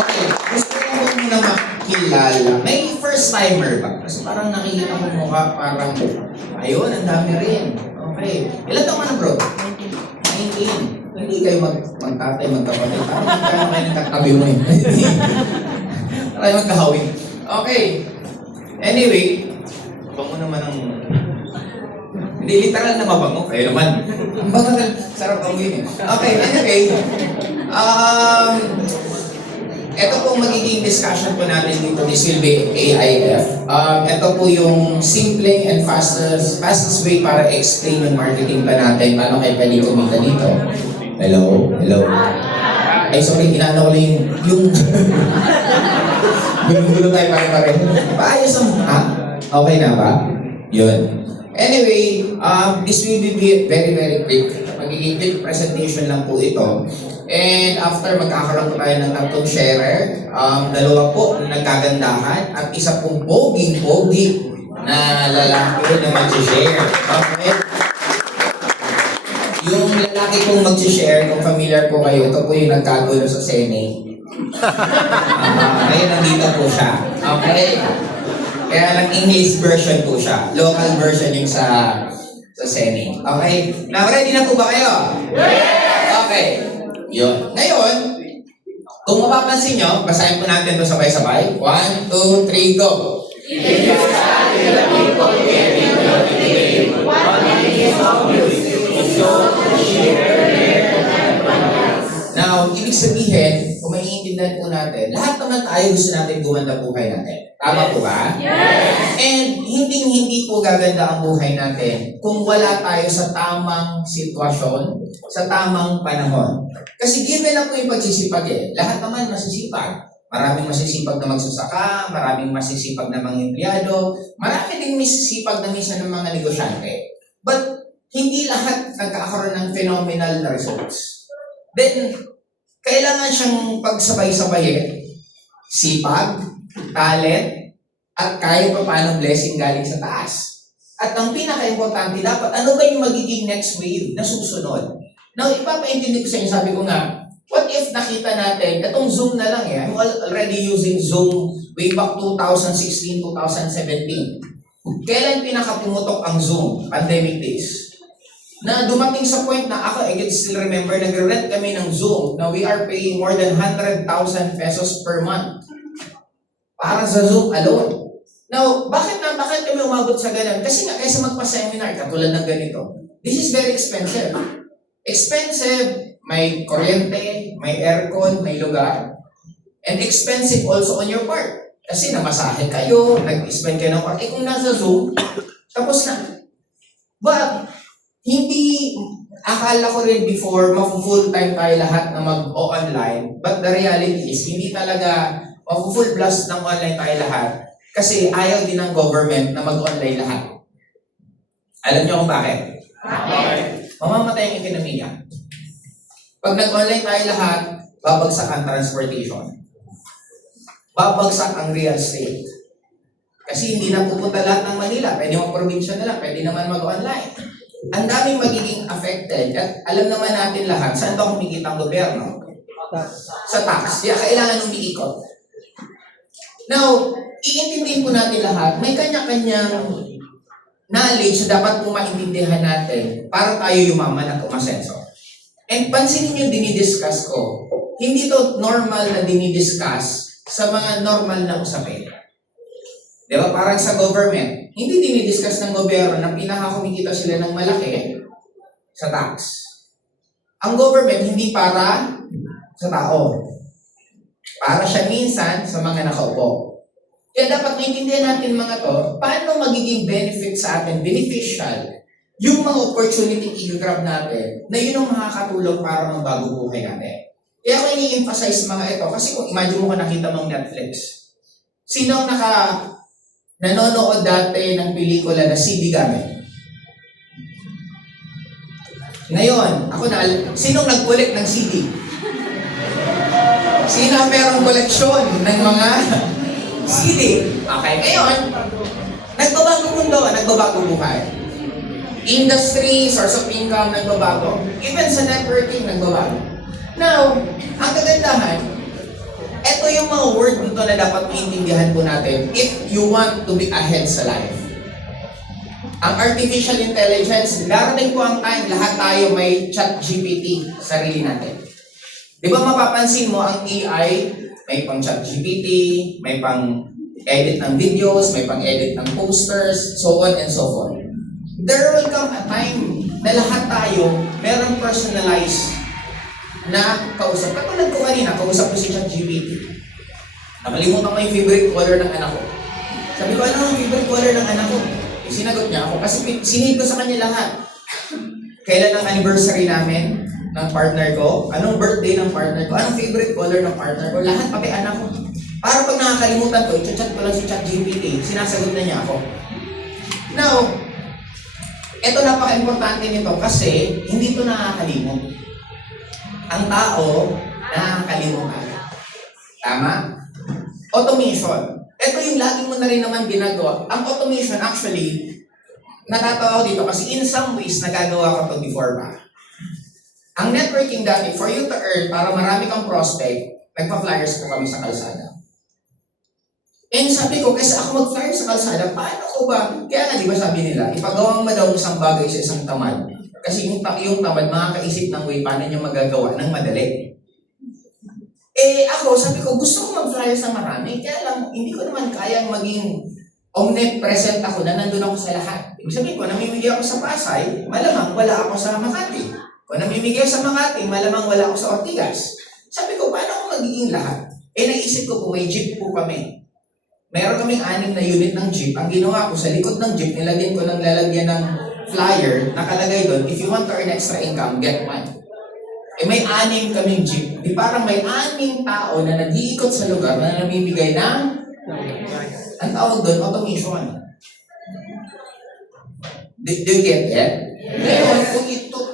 Okay, gusto ko muna makilala. May first timer ba? Kasi parang nakikita mo mukha, parang, ayun, ang dami rin. Okay. Ilan taon ka na bro? 19. Hindi kayo magtatay, magkapatid. Parang magkano kayo nagkatabi mo eh. Parang magkahawin. Okay. Anyway, bango naman ang... Hindi, literal na mabango. Kayo naman. Ang bango na, sarap ang yun eh. Okay, anyway. Ito po magiging discussion po natin dito. This will be AIF. Ito po yung simpleng and fastest way para explain yung marketing pa natin. Paano kayo pwede kumita dito? Hello? Hello? Ay, sorry, ginana ko lang yung... Gulo-gulo tayo pare-pare. Paayos ang... Okay na ba? Yun. Anyway, this will be very, very quick. Magiging quick presentation lang po ito. And after, magkakaroon po tayo ng tatlong sharer. Dalawa po nagkagandahan at isa pong poging-pogi na lalaki na mag-share. Okay? Yung lalaki pong mag-share, kung familiar po kayo, ito po yung nagkagulo sa Sene. Ngayon nandito po siya. Okay? Kaya lang English version po siya. Local version yung sa Sene. Okay? Now, ready na po ba kayo? Yeah! Okay. Yun. Ngayon, kung mapapansin nyo, basahin po natin ito sabay-sabay. 1, 2, 3, go! Now, ibig sabihin, kung maiintindihan po natin, lahat naman tayo gusto natin gumanda buhay natin. Tama po ba? Yes! And hindi po gaganda ang buhay natin kung wala tayo sa tamang sitwasyon, sa tamang panahon. Kasi given na po yung pagsisipag eh. Lahat naman masisipag. Maraming masisipag na magsasaka, maraming masisipag na mga empleyado, marami din masisipag na minsan ng mga negosyante. But hindi lahat nagkakaroon ng phenomenal na results. Then, kailangan siyang pagsabay-sabayin. Sipag, talent, at kahit pa paano blessing galing sa taas. At ang pinaka-importante, dapat ano ba yung magiging next wave na susunod? Now, ipapaintindi ko sa inyo, sabi ko nga, what if nakita natin, itong Zoom na lang eh, I'm already using Zoom way back 2016, 2017. Kailan pinakapumutok ang Zoom? Pandemic days. Na dumating sa point na ako, I can still remember, nag-rent kami ng Zoom na we are paying more than 100,000 pesos per month para sa Zoom alone. Now, bakit kami umabot sa ganun? Kasi nga, kaysa magpa-seminar, katulad ng ganito, this is very expensive. Expensive, may kuryente, may aircon, may lugar. And expensive also on your part. Kasi namasahe kayo, nag-spend kayo ng part. Eh kung nasa Zoom, tapos na. But, hindi, akala ko rin before, full time tayo lahat na mag-online. But the reality is, hindi talaga full blast ng online tayo lahat. Kasi ayaw din ng government na mag-online lahat. Alam niyo kung bakit? Bakit? Mamamatay ang ekonomiya. Pag nag-online tayo lahat, babagsak ang transportation. Babagsak ang real estate. Kasi hindi na pupunta lahat ng Manila. Pwede mag-probinsya na lang. Pwede naman mag-online. Ang daming magiging affected. At alam naman natin lahat, saan ba kumikita ang gobyerno? Sa tax. Kaya kailangan umiikot. Now, iintindihin po natin lahat, may kanya-kanyang knowledge na dapat po maintindihan natin para tayo yumaman at umasenso. And pansinin niyo dinidiscuss ko, hindi to normal na dinidiscuss sa mga normal na usapin. Di ba? Parang sa government, hindi dinidiscuss ng gobyerno na pinakakumikita sila ng malaki sa tax. Ang government hindi para sa tao. Para siya minsan sa mga nakaupo. Kaya dapat maintindihan natin mga to, paano magiging benefit sa atin, beneficial, yung mga opportunity i-grab natin, na yun ang makakatulong para magbago buhay natin. Kaya ako ini-emphasize mga ito, kasi kung imagine mo kung nakita mong Netflix, sino ang nanonood dati ng pelikula na CD gamit? Ngayon, sinong nag-collect ng CD? Sino ang merong koleksyon ng mga CD? Okay, ngayon, nagbabago mundo, nagbabago buhay. Industry, source of income, nagbabago. Even sa networking, nagbabago. Now, ang kagandahan, ito Ano ang word dito na dapat iintindihan po natin if you want to be ahead sa life? Ang artificial intelligence, darating po ang time, lahat tayo may ChatGPT sa sarili natin. Di ba mapapansin mo ang AI, may pang ChatGPT, may pang edit ng videos, may pang edit ng posters, so on and so forth. There will come a time na lahat tayo merong personalized na kausap. Katulad ko kanina, kausap ko si ChatGPT. Nakalimutan ko yung favorite color ng anak ko. Sabi ko, ano ang favorite color ng anak ko? Sinagot niya ako kasi sinave ko sa kanya lahat. Kailan ang anniversary namin ng partner ko? Anong birthday ng partner ko? Anong favorite color ng partner ko? Lahat, pati anak ko. Para pag nakakalimutan ko, i-chat ko lang si ChatGPT. Sinasagot na niya ako. Now, ito napaka-importante nito kasi hindi ito nakakalimot. Ang tao, nakakalimutan. Tama? Automation. Ito yung lagi mo na rin naman ginagawa. Ang automation actually, natatawa ko dito kasi in some ways, nagagawa ko to before pa. Ang networking dati, for you to earn, para marami kang prospect, nagpa-flyers po kami sa kalsada. And sabi ko, kasi ako mag-flyer sa kalsada, paano ko ba? Kaya nga, di ba sabi nila, ipagawa mo daw isang bagay sa isang tamad. Kasi yung tamad, makakaisip ng way, paano niya magagawa ng madali. Ako, sabi ko, gusto ko mag-flyer sa marami, kaya lang, hindi ko naman kayang maging omnipresent ako na nandun ako sa lahat. Ibig sabihin ko, namimigay ako sa Pasay, malamang wala ako sa Makati. Kung namimigay sa Makati, malamang wala ako sa Ortigas. Sabi ko, paano ako magiging lahat? Naisip ko po, may jeep po kami. Meron kaming 6 na unit ng jeep. Ang ginawa ko, sa likod ng jeep, nilagyan ko ng lalagyan ng flyer, nakalagay doon, if you want to earn extra income, get one. May 6 kaming jeep. Di parang may 6 tao na nag-iikot sa lugar na namimigay ng ang tawag doon, automation. Do you get it?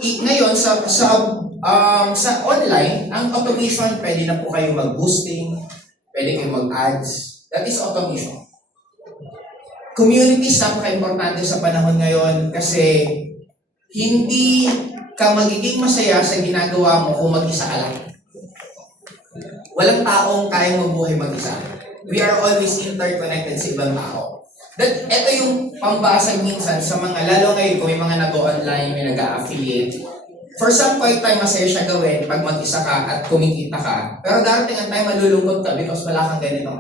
Ngayon, sa online, ang automation, pwede na po kayo mag-boosting, pwede kayo mag-ads. That is automation. Communities, napaka-importante sa panahon ngayon kasi hindi ka magiging masaya sa ginagawa mo kung mag-isa ka lang. Walang taong kayang mabuhay mag-isa. We are always interconnected sa ibang tao. Ito yung pambasag minsan sa mga, lalo ngayon kung may mga nag-online, may nag-affiliate. For some point time, masaya siya gawin pag mag-isa ka at kumikita ka. Pero darating ang time, malulungkot ka because wala kang ganito.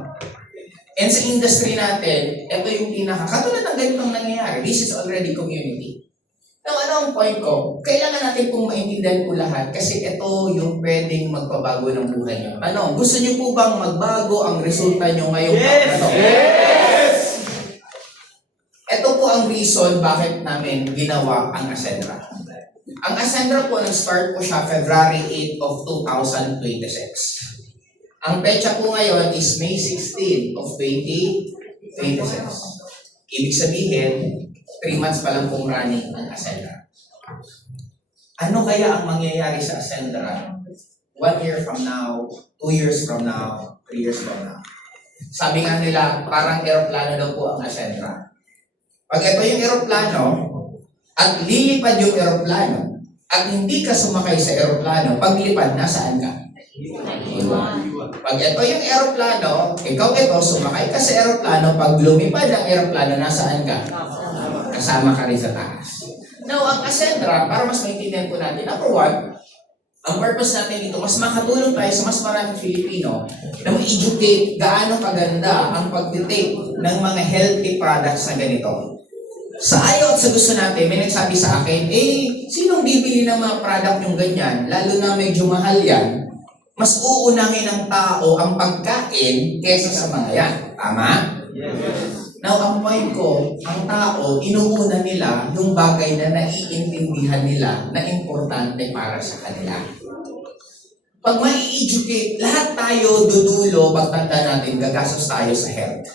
And sa industry natin, ito yung katulad ng ganitong nangyayari. This is already community. Now, ano ang point ko? Kailangan natin pong maintindihan po lahat kasi ito yung pwedeng magpabago ng buhay niyo. Ano? Gusto niyo po bang magbago ang resulta niyo ngayong taon? Yes! Ito po ang reason bakit namin ginawa ang Ascendra. Ang Ascendra po, nag-start po siya February 8 of 2026. Ang petsa po ngayon is May 16 of 2026. Ibig sabihin, 3 months pa lang pong running ang Ascendra. Ano kaya ang mangyayari sa Ascendra 1 year from now, 2 years from now, 3 years from now? Sabi nga nila, parang aeroplano daw po ang Ascendra. Pag ito yung aeroplano, at lilipad yung aeroplano, at hindi ka sumakay sa aeroplano, paglipad, nasaan ka? Pag ito yung aeroplano, ikaw ito, sumakay ka sa aeroplano, pag lumipad ang aeroplano, nasaan ka? Kasama ka rin sa taas. Now, ang Ascendra, para mas maintindihan po natin, number 1, ang purpose natin dito, mas makatulong tayo sa mas maraming Filipino na ma-educate gaano kaganda ang pag-take ng mga healthy products na ganito. Sa ayaw at sa gusto natin, may nagsabi sa akin, sinong bibili ng mga product yung ganyan, lalo na medyo mahal yan, mas uunahin ng tao ang pagkain kesa sa mga yan. Tama? Yes. Now, ang point ko, ang tao, inuuna nila yung bagay na naiintindihan nila na importante para sa kanila. Pag mai-educate, lahat tayo dudulo, pagtanda natin, gagastos tayo sa health.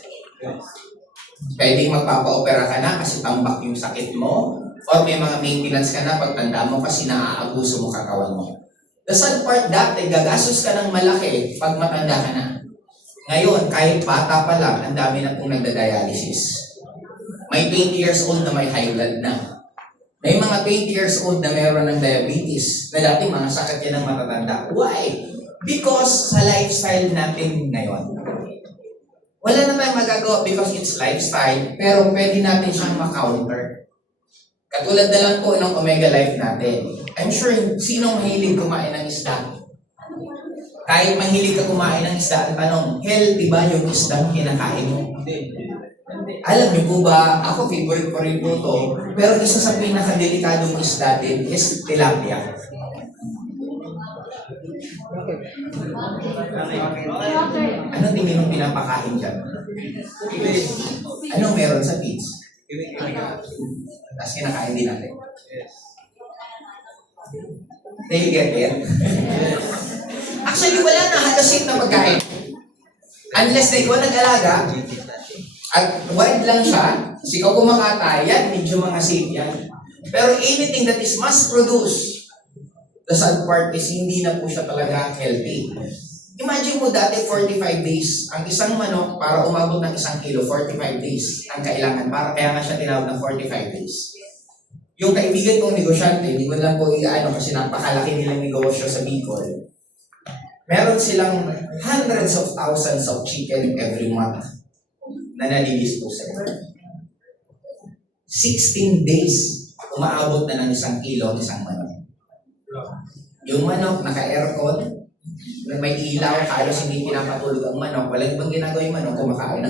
Pwedeng magpapa-opera ka na kasi tambak yung sakit mo, or may mga maintenance ka na pagtanda mo kasi naaabuso mo katawan mo. The sad part dati, gagastos ka ng malaki pag matanda ka na. Ngayon, kahit bata pa lang, ang dami na pong nagda-dialysis. May 20 years old na may high blood na. May mga 20 years old na mayroon ng diabetes, na dati mga sakit yan ng matatanda. Why? Because sa lifestyle natin ngayon, wala naman magagawa because it's lifestyle, pero pwede natin siyang ma-counter. Katulad na lang po ng Omega Life natin. I'm sure sinong mahilig kumain ng isda? Kahit mahilig ka kumain ng isda, ang tanong, healthy ba yung isda kinakain mo? Alam niyo po ba, ako favorite ko rin po to, pero isa sa pinakadelikadong isda din is tilapia. Ano tingin mong pinapakain dyan? Anong meron sa feeds? Tapos kinakain din natin. Do you get it? Actually, wala na halasit na pagkain. Unless na ikaw nag-alaga, at wild lang siya, kasi ikaw kumakatay, yan, medyo mga safe yan. Pero anything that is mass-produced, the sad part is hindi na po siya talaga healthy. Imagine mo dati 45 days, ang isang manok para umabot ng 1 kilo, 45 days ang kailangan. Kaya nga siya tinawag na 45 days. Yung kaibigan kong negosyante, hindi ko lang po iano kasi napakalaki nilang negosyo sa Bicol. Meron silang hundreds of thousands of chicken every month na nadidispose. 16 days, umaabot na ng 1 kilo ang isang manok. Yung manok, naka-aircon, may ilaw, halos hindi pinapatulog ang manok, walang ibang ginagawa yung manok, kumakain.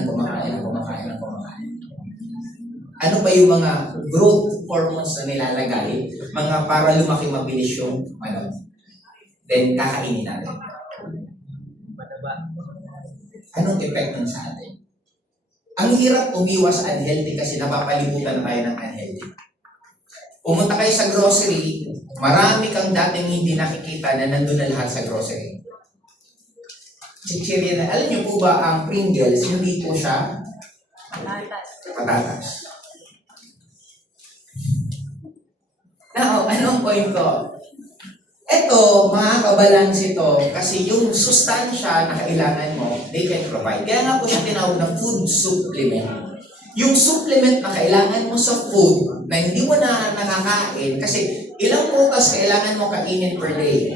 Ano ba yung mga growth hormones na nilalagay, mga para lumaki mabilis yung manok? Then, kakainin natin. Anong effect nun sa atin? Ang hirap umiwas sa unhealthy kasi napapalibutan na tayo ng unhealthy. Pumunta kayo sa grocery, marami kang dating hindi nakikita na nandun na lahat sa grocery. Chichirya na. Alam niyo po ba ang Pringles, hindi po siya patatas. Now, anong point ko? Ito, makakabalance ito kasi yung sustansya na kailangan mo, they can provide. Kaya nga po siya tinawag na food supplement. Yung supplement na kailangan mo sa food na hindi mo na nakakain kasi ilang prutas kailangan mo kainin per day.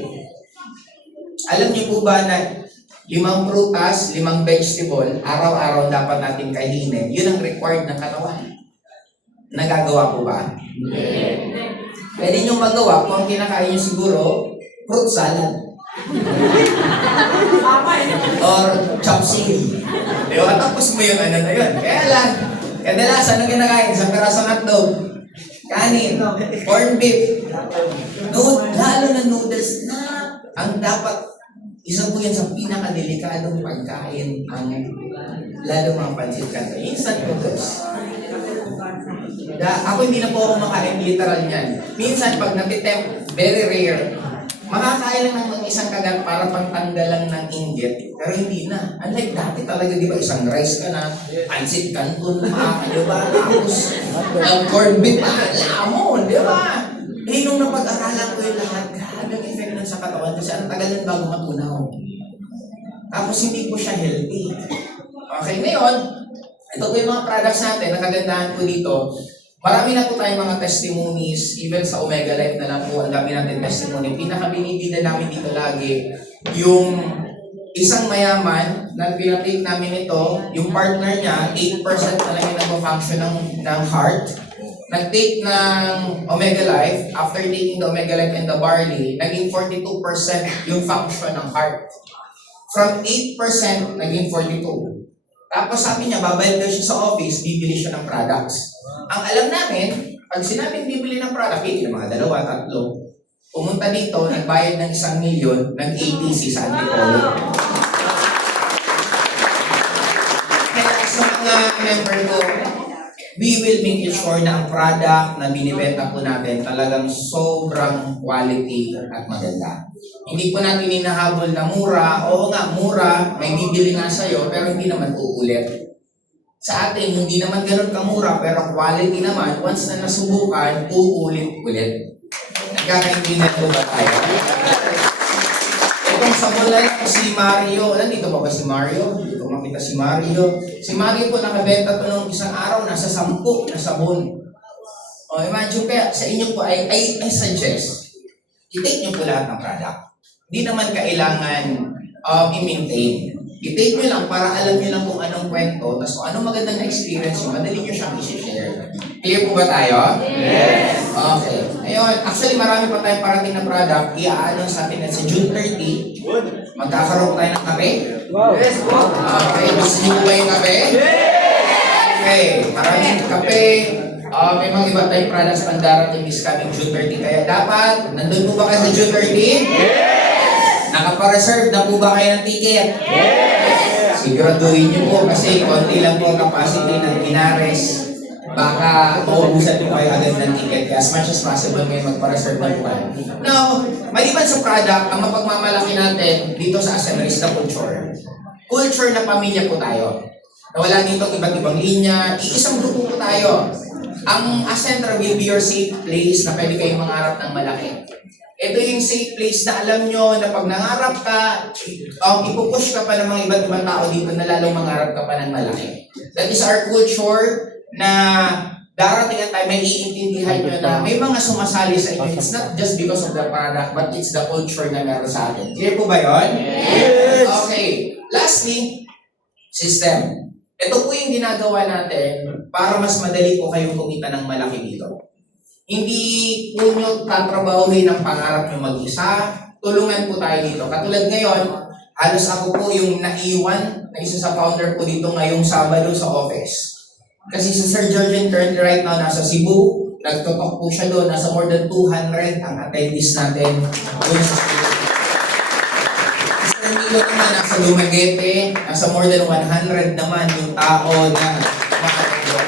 Alam niyo po ba na 5 prutas, 5 vegetable, araw-araw dapat natin kainin. Yun ang required ng katawan. Nagagawa po ba? Pwede nyo magawa kung ang kinakain nyo siguro, fruit salad. Or chopsing. Di ba? Tapos mo yung ano na yun. Kaya lang, kadalasan ang kinakain, isang pirasong hotdog, kanin, corned beef, lalo na noodles na ang dapat, isa po yan sa pinakadelikadong pagkain ang lalo mga pansit kanto. Instant noodles. Ako hindi na po ako makain literal niyan. Minsan pag natitempt, very rare, makakain lang ng isang kagat para pantanggal lang ng inggit. Pero hindi na. Unlike dati talaga, di ba, isang rice ka na, pansit canton pa, di ba? Tapos, ang corned beef pa, lamon, di ba? Eh, nung napag-aralan ko yung lahat, grabe ang effect nun sa katawan kasi ang tagal nun bago matunaw. Tapos hindi po siya healthy. Okay, ngayon, ito po yung mga products natin, nakagandahan po dito. Marami na po tayong mga testimonies, even sa Omega Life na lang po, ang dami natin testimony. Pinakabinibida namin dito lagi, yung isang mayaman na pinatake namin ito, yung partner niya, 8% na lang yung nag-function ng heart. Nag-take ng Omega Life, after taking the Omega Life and the barley, naging 42% yung function ng heart. From 8%, naging 42%. Tapos sabi niya, babayad daw siya sa office, bibili siya ng products. Ang alam namin, pag sinabing bibili ng product, ng mga 2, 3, pumunta dito, nagbayad ng 1 milyon, nag-ATC sa Antipolo. Kaya sa mga member ko, we will make sure na ang product na binibenta po natin talagang sobrang quality at maganda. Hindi po natin hinahabol na mura. Oo nga, mura, may bibili nga sa'yo, pero hindi naman uulit. Sa atin, hindi naman ganun kamura, pero quality naman, once na nasubukan, uulit-ulit. Nagkakaintindihan po ba tayo? Itong sabulay ko si Mario. Nandito ba si Mario? Hindi ko makita si Mario. Si Mario po nakabenta ito nung isang araw, nasa 10 na sabon. O imagine kaya sa inyo po, I suggest, i-take nyo po lahat ng product. hindi naman kailangan i-maintain. I-take nyo lang para alam nyo lang kung anong kwento, tapos kung anong magandang experience nyo, madali nyo siyang i-share. Clear po ba tayo? Yes! Okay. Ngayon, actually marami pa tayong parating na product. I-a-announce sa atin sa June 30. Magkakaroon tayo ng kape. Wow! Yes po! Okay, gusto niyo ba yung kape? Okay, maraming kape. May mga iba tayong products pang darating this coming June 30. Kaya dapat, nandun po ba kayo sa June 30? Yes! Nakapa-reserve na po ba kayo ng ticket? Yes! Siguraduhin niyo po kasi konti lang po ang capacity ng Inares. Baka maubusan po kayo agad ng ticket. Kaya as much as possible ngayon magpa-reserve na po kayo. Now, maliban sa product, ang mapagmamalaki natin dito sa Ascender is the culture. Culture na pamilya po tayo. Nawala dito iba't ibang linya, iisang grupo po tayo. Ang Ascender will be your safe place na pwede kayong mangarap ng malaki. Ito yung safe place na alam nyo na pag nangarap ka, ipupush ka pa ng mga iba't ibang tao dito na lalong mangarap ka pa ng malaki. That is our culture na darating ang time may iintindihan nyo na may mga sumasali sa inyo. It's not just because of the product, but it's the culture na meron sa atin. Clear po ba yun? Yes! Okay. Lastly, system. Ito po yung ginagawa natin para mas madali po kayong kumita ng malaki dito. Hindi po nyo tatrabahuhin ang pangarap nyo mag-isa. Tulungan po tayo dito. Katulad ngayon, halos ako po yung naiwan na isa sa founder po dito ngayong Sabado sa office. Kasi si Sir Georgian currently right now nasa Cebu. Nagtotok po siya doon. Nasa more than 200 ang attendees natin doon sa Cebu. Mr. Milo naman nasa Dumaguete. Nasa more than 100 naman yung tao na makatulog.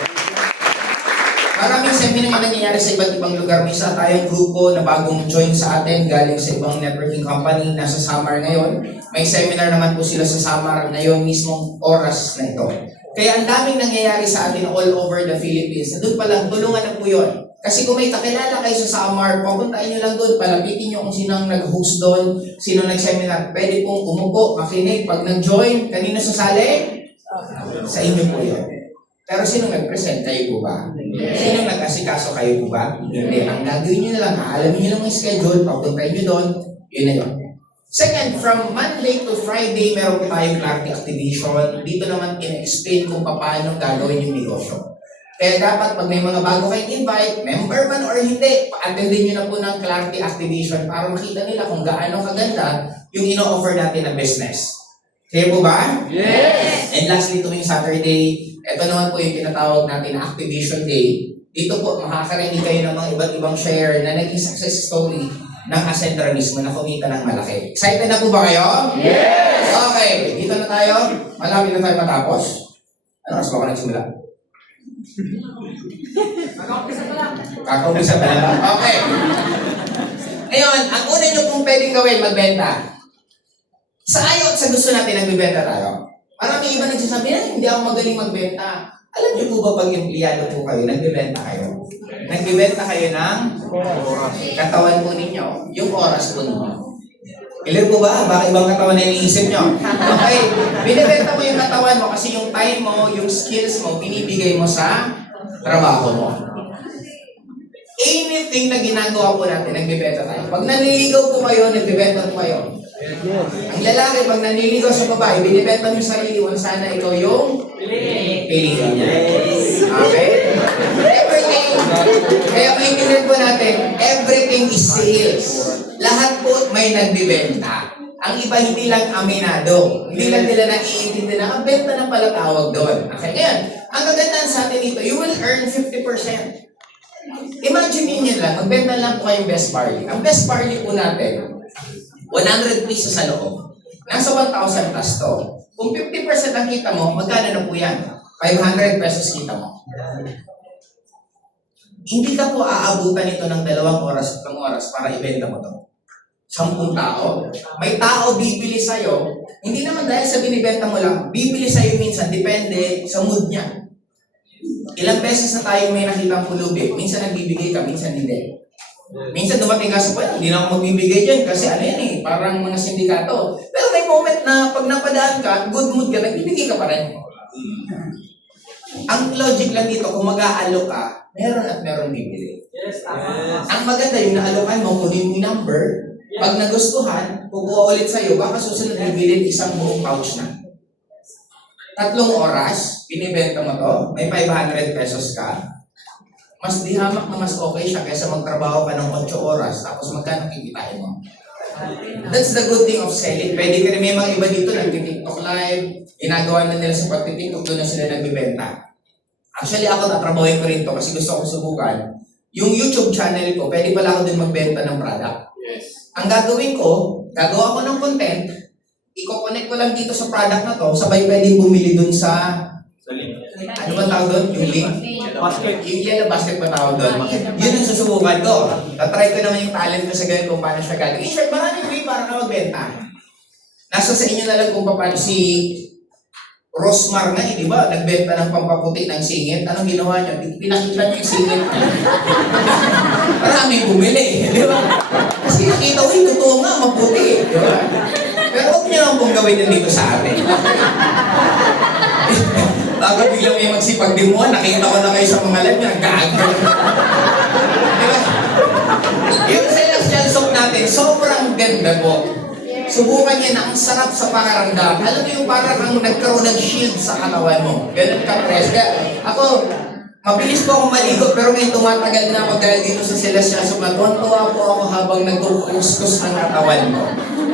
Maraming seminar yung nangyayari sa iba't ibang lugar. May isa tayong grupo na bagong join sa atin galing sa ibang networking company. Nasa Samar ngayon. May seminar naman po sila sa Samar ngayon mismong oras na ito. Kaya ang daming nangyayari sa atin all over the Philippines. Na doon pa lang, tulungan na po yun. Kasi kung may kakilala kayo sa Samar, pupuntahin nyo lang doon, palapitin nyo kung sinong nag-host doon, sinong nag-seminar. Pwede pong umupo, makinig. Pag nag-join, kanino sasali? Sa inyo po yun. Pero sinong nag-present? Kayo po ba? Sinong nag-asikaso? Kayo po ba? Hindi. Ang gagawin nyo na lang, aalamin nyo lang yung schedule, papuntahin nyo doon, yun na yun. Second, from Monday to Friday, meron po tayong clarity activation. Dito naman in-explain kung paano gagawin yung negosyo. Kaya dapat pag may mga bago kayong invite, member man or hindi, pa-attendin nyo na po ng clarity activation para makita nila kung gaano kaganda yung ino-offer natin na business. Kaya po ba? Yes! And lastly, tuwing Saturday, ito naman po yung tinatawag natin na activation day. Dito po, makakarinig kayo ng mga iba't ibang share na naging success story ng Ascender mismo na kumita ng malaki. Excited na po ba kayo? Yes! Okay, dito na tayo. Malapit na tayo matapos. Ano oras ba ako nagsimula? Kakaumpisa pa lang. Okay. Ngayon, ang una nyo kung pwedeng gawin, magbenta. Sa ayaw at sa gusto natin, nagbibenta tayo. Maraming iba nagsasabi na, hindi ako magaling magbenta. Alam niyo po ba pag empleyado po kayo, nagbibenta kayo? Nagbibenta kayo ng katawan po ninyo, yung oras po ninyo. Ilan po ba? Baka ibang katawan na iniisip nyo? Okay, binibenta mo yung katawan mo kasi yung time mo, yung skills mo, binibigay mo sa trabaho mo. Anything na ginagawa po natin, nagbibenta tayo. Pag naniligaw po kayo, nagbibenta po kayo. Ang lalaki, pag naniligaw sa babae, binibenta mo yung sarili mo, sana ikaw yung piliin niya. Okay? Everything, kaya maintindihan po natin, everything is sales. Lahat po may nagbibenta. Ang iba hindi lang aminado. Hindi lang nila naiintindi na ang benta na pala tawag doon. Okay, ngayon, ang kagandahan sa atin dito, you will earn 50%. Imagine niyo lang, magbenta lang po kayong best barley. Ang best barley po natin, 100 pesos sa loob. Nasa 1,000 plus to. Kung 50% ang kita mo, magkano na po yan? 500 pesos kita mo. Hindi ka po aabutan ito ng 2 oras at 1 oras para ibenta mo ito. 10 tao. May tao bibili sa'yo, hindi naman dahil sa binibenta mo lang, bibili sa'yo minsan, depende sa mood niya. Ilang beses na tayo may nakitang pulubi, minsan nagbibigay ka, minsan hindi. Minsan dumating ka sa point, hindi na ako magbibigay dyan kasi ano yan eh, parang mga sindikato. Pero may moment na pag napadaan ka, good mood ka, nagbibigay ka pa rin. Ang logic lang dito, kung mag-aalok ka, meron at meron bibili. Yes, tama. Ang maganda yung naalokan mo, kunin mo yung number, Pag nagustuhan, kukuha ulit sa'yo, baka susunod bibilin isang buong pouch na. 3 oras, binibenta mo to, may 500 pesos ka. Mas di hamak na mas okay siya kaysa magtrabaho ka ng 8 oras, tapos magkano kikitain mo. That's the good thing of selling. Pwede ka rin, may mga iba dito nag-TikTok live, ginagawa na nila sa pag-TikTok, doon na sila nagbibenta. Actually, ako tatrabahin ko rin to kasi gusto ko subukan. Yung YouTube channel ko, pwede pala ako din magbenta ng product. Ang gagawin ko, gagawa ko ng content, i-connect ko lang dito sa product na to, sabay pwedeng bumili dun sa, ano ba tawag doon? Yung link? Basket. Yung yan na basket ba tawag doon? Yun ang susubukan ko. Tatry ko naman yung talent ko sa ganun kung paano siya gagawin. In short, maraming way para ka magbenta. Nasa sa inyo na lang kung paano si Rosmar nga, di ba? Nagbenta ng pampaputi ng singit. Anong ginawa niya? Pinakita niya yung singit niya. Maraming bumili, di ba? Kasi nakita ko yung totoo nga, maputi, di ba? Pero huwag niyo lang pong gawin yun dito sa atin. Bago biglang may magsipagdimuan, nakita ko na kayo sa mga live, nagkaagad. Diba? Yung celestial soap natin, sobrang ganda po. Subukan niya na ang sarap sa pakaramdam. Alam mo yung parang kang nagkaroon ng shield sa katawan mo. Ganun ka-press. Kaya ako, mabilis po akong maligo, pero ngayon tumatagal na ako dahil dito sa celestial soap na tuwa po ako habang nagkukuskus ang katawan mo.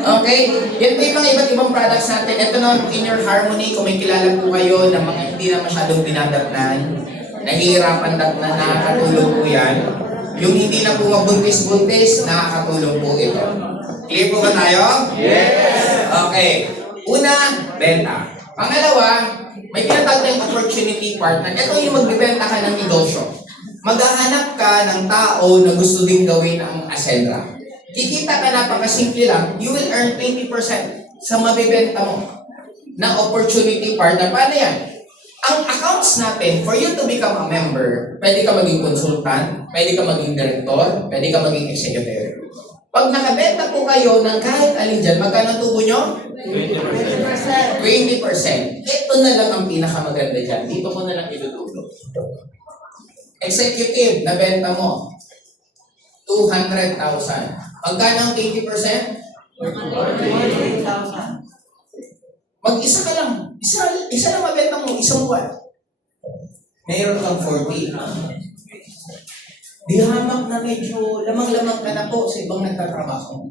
Okay? Yan po yung mga iba't ibang products natin. Ito na, Inner Harmony, kung may kilala po kayo na mga hindi na masyadong dinadatnan, nahihirapan datnan, nakakatulong po yan. Yung hindi na po mabuntis-buntis, nakakatulong po ito. Clear po ba tayo? Yes! Okay. Una, benta. Pangalawa, may tinatawag tayong opportunity partner. Ito yung magbibenta ka ng negosyo. Maghahanap ka ng tao na gusto ding gawin ang Ascendra. Kikita ka napakasimple lang, you will earn 20% sa mabibenta mo na opportunity partner. Paano yan? Ang accounts natin, for you to become a member, pwede ka maging consultant, pwede ka maging director, pwede ka maging executive. Pag nakabenta po kayo ng kahit alin dyan, magkano tubo nyo? 20%. 20%. Ito na lang ang pinakamaganda dyan. Dito ko na lang idudulog. Executive, nabenta mo, 200,000. Magkano ang 20%? 48,000. Mag-isa ka lang. Isa lang mabenta mo, isang buwan. Mayroon kang 40. Di hamak na medyo lamang-lamang ka na po sa ibang nagtatrabaho.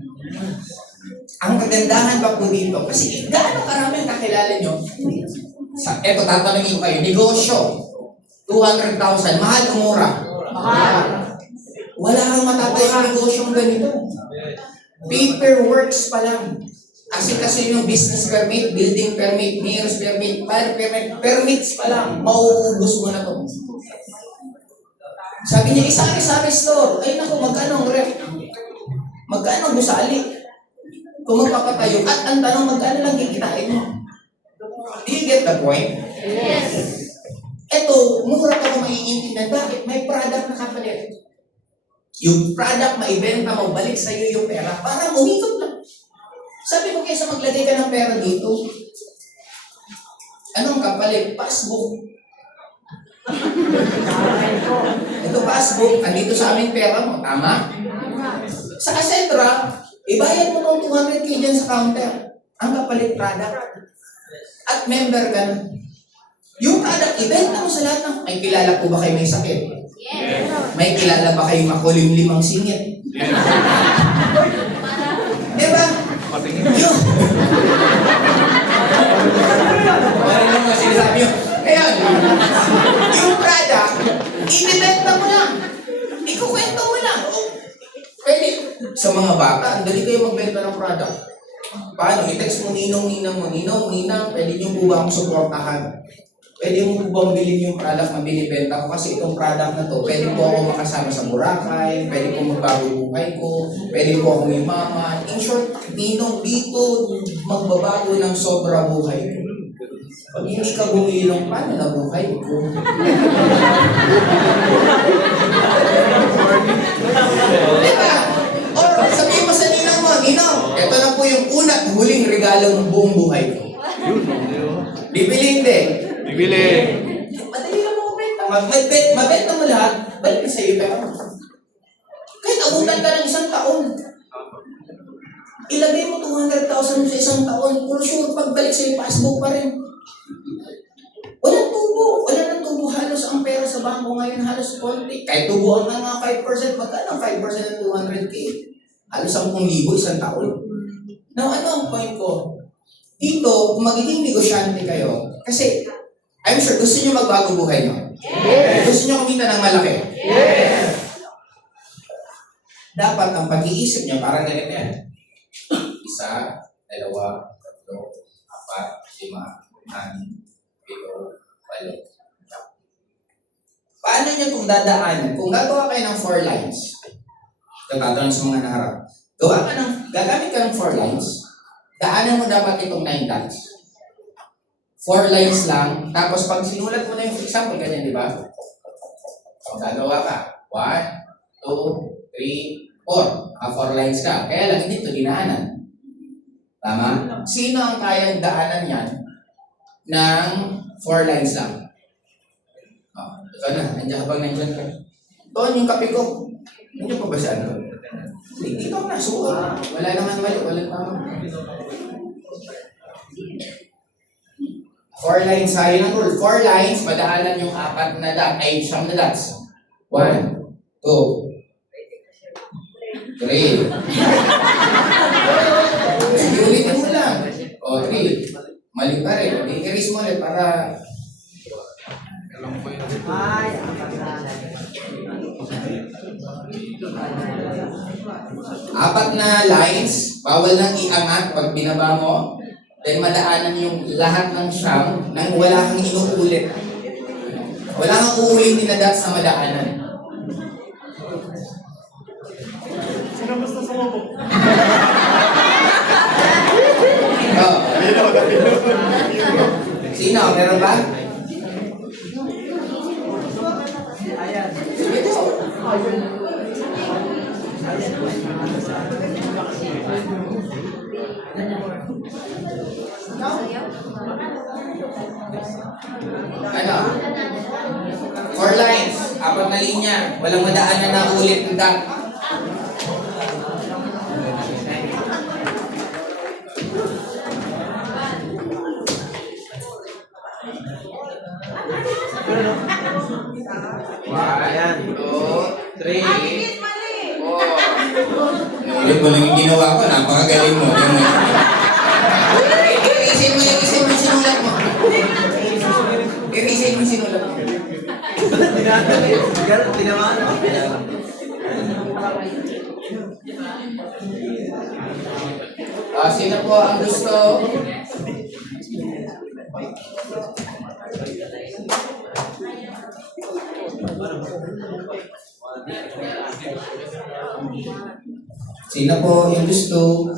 Ang kagandahan pa po dito, kasi gaano karami ang kakilala nyo? Eto, tatanungin ko kayo, negosyo, 200,000, mahal o mura? Mahal. Wala kang matatayong negosyong ganito. Paperworks pa lang. Kasi yung business permit, building permit, mayor's permit, fire permit, permits pa lang, mauubos mo na to. Sabi niya, isari-sari store. Ay naku, magkano ang rep? Magkano ang gusali? Kung magpapatayo. At ang tanong, magkano lang kikitain mo? Do you get the point? Yes. Eto, mura ka mo maiintindihan. Bakit? May product na kapalit. Yung product, maibenta mo, balik sa iyo yung pera. Parang umikot lang. Sabi ko kaysa maglagay ka ng pera dito, anong kapalit? Passbook. Ito passbook, andito sa aming pera mo, tama? Sa Ascendra, ibayad mo ng 200k dyan sa counter. Ang kapalit product. At member ka na. Yung product, ibenta mo sa lahat ng, may kilala po ba kayo may sakit? Yes. May kilala ba kayo makulimlimang singit? Diba? Yun. Ano yung mga sinasabi nyo? Ngayon, yung product, inibenta mo lang. Ikukwento mo lang. Pwede. Sa mga bata, ang dali kayo magbenta ng product. Paano? I-text mo ninong mo. Ninong, pwede nyo po ba akong suportahan? Pwede mo po bang bilhin yung product na binibenta ko? Kasi itong product na to, pwede po ako makasama sa Boracay, pwede po magbago buhay ko, pwede po ako yumaman. In short, ninong dito magbabago ng sobra buhay ko. Pag hindi ka bumilong, paano na buhay ko? Diba? Or sabihin mo sa ninang mo, Ninong, ito na po yung una at huling regalo ng buong buhay ko. Bibili hindi. Bibili. Madali lang mo mabenta. Mabenta mo lahat, balik ka sa iyo pera mo. Kahit abutan ka ng 1 taon. ilagay mo 200,000 sa isang taon, for sure, pagbalik sa'yo, passbook pa rin. Walang tubo. Wala nang tubo halos ang pera sa bangko ngayon, halos konti. Kahit tubuan ka nga 5%, magkano 5% ng 200K? Halos 10,000 isang taon. Now, ano ang point ko? Dito, kung magiging negosyante kayo, kasi I'm sure gusto nyo magbago buhay nyo. Yes. Gusto nyo kumita ng malaki. Yes. Dapat ang pag-iisip nyo parang ganito yan. 1, 2, 3, 4, 5, 6, 7, 8, 8. Paano nyo itong dadaanan? Kung gagawa kayo ng 4 lines, tatanong sa mga naharap, gagamit ka ng 4 lines, daanan mo dapat itong 9 dots. 4 lines lang, tapos pag sinulat mo na yung example, ganyan, di ba? Kung gagawa ka, 1, 2, 3, 4. 4 lines ka. Kaya lang, hindi ito dinaanan. Tama? Sino ang kayang daanan yan ng 4 lines lang? Ito na, nandiyan ka bang nandiyan ka? Doon yung kape ko. Nandiyan pa ba siya? Dito na, suot. Wala naman mali, wala naman. 4 lines, sayo ng rule. 4 lines, madaanan yung 4 na dots, ay 9 na dots. 1, 2, 3. Sige, ulitin mo lang. O, 3. Mali pa rin. I-erase mo ulit para... Apat na lines, bawal nang iangat pag binaba mo. Then madaanan yung lahat ng siyam nang wala kang inuulit. Wala kang uulitin na dots sa madaanan. Sino gusto sumubok? Oh. Sino? Meron ba? Ano? 4 lines, 4 na linya, walang madaanan na ulit ng dot. One, 2, 3, 4. Ulit mo lang yung ginawa ko, napakagaling mo. Irisin mo yung sinulat mo. Irisin mo yung sinulat mo. Sino po ang gusto? Sino po yung gusto?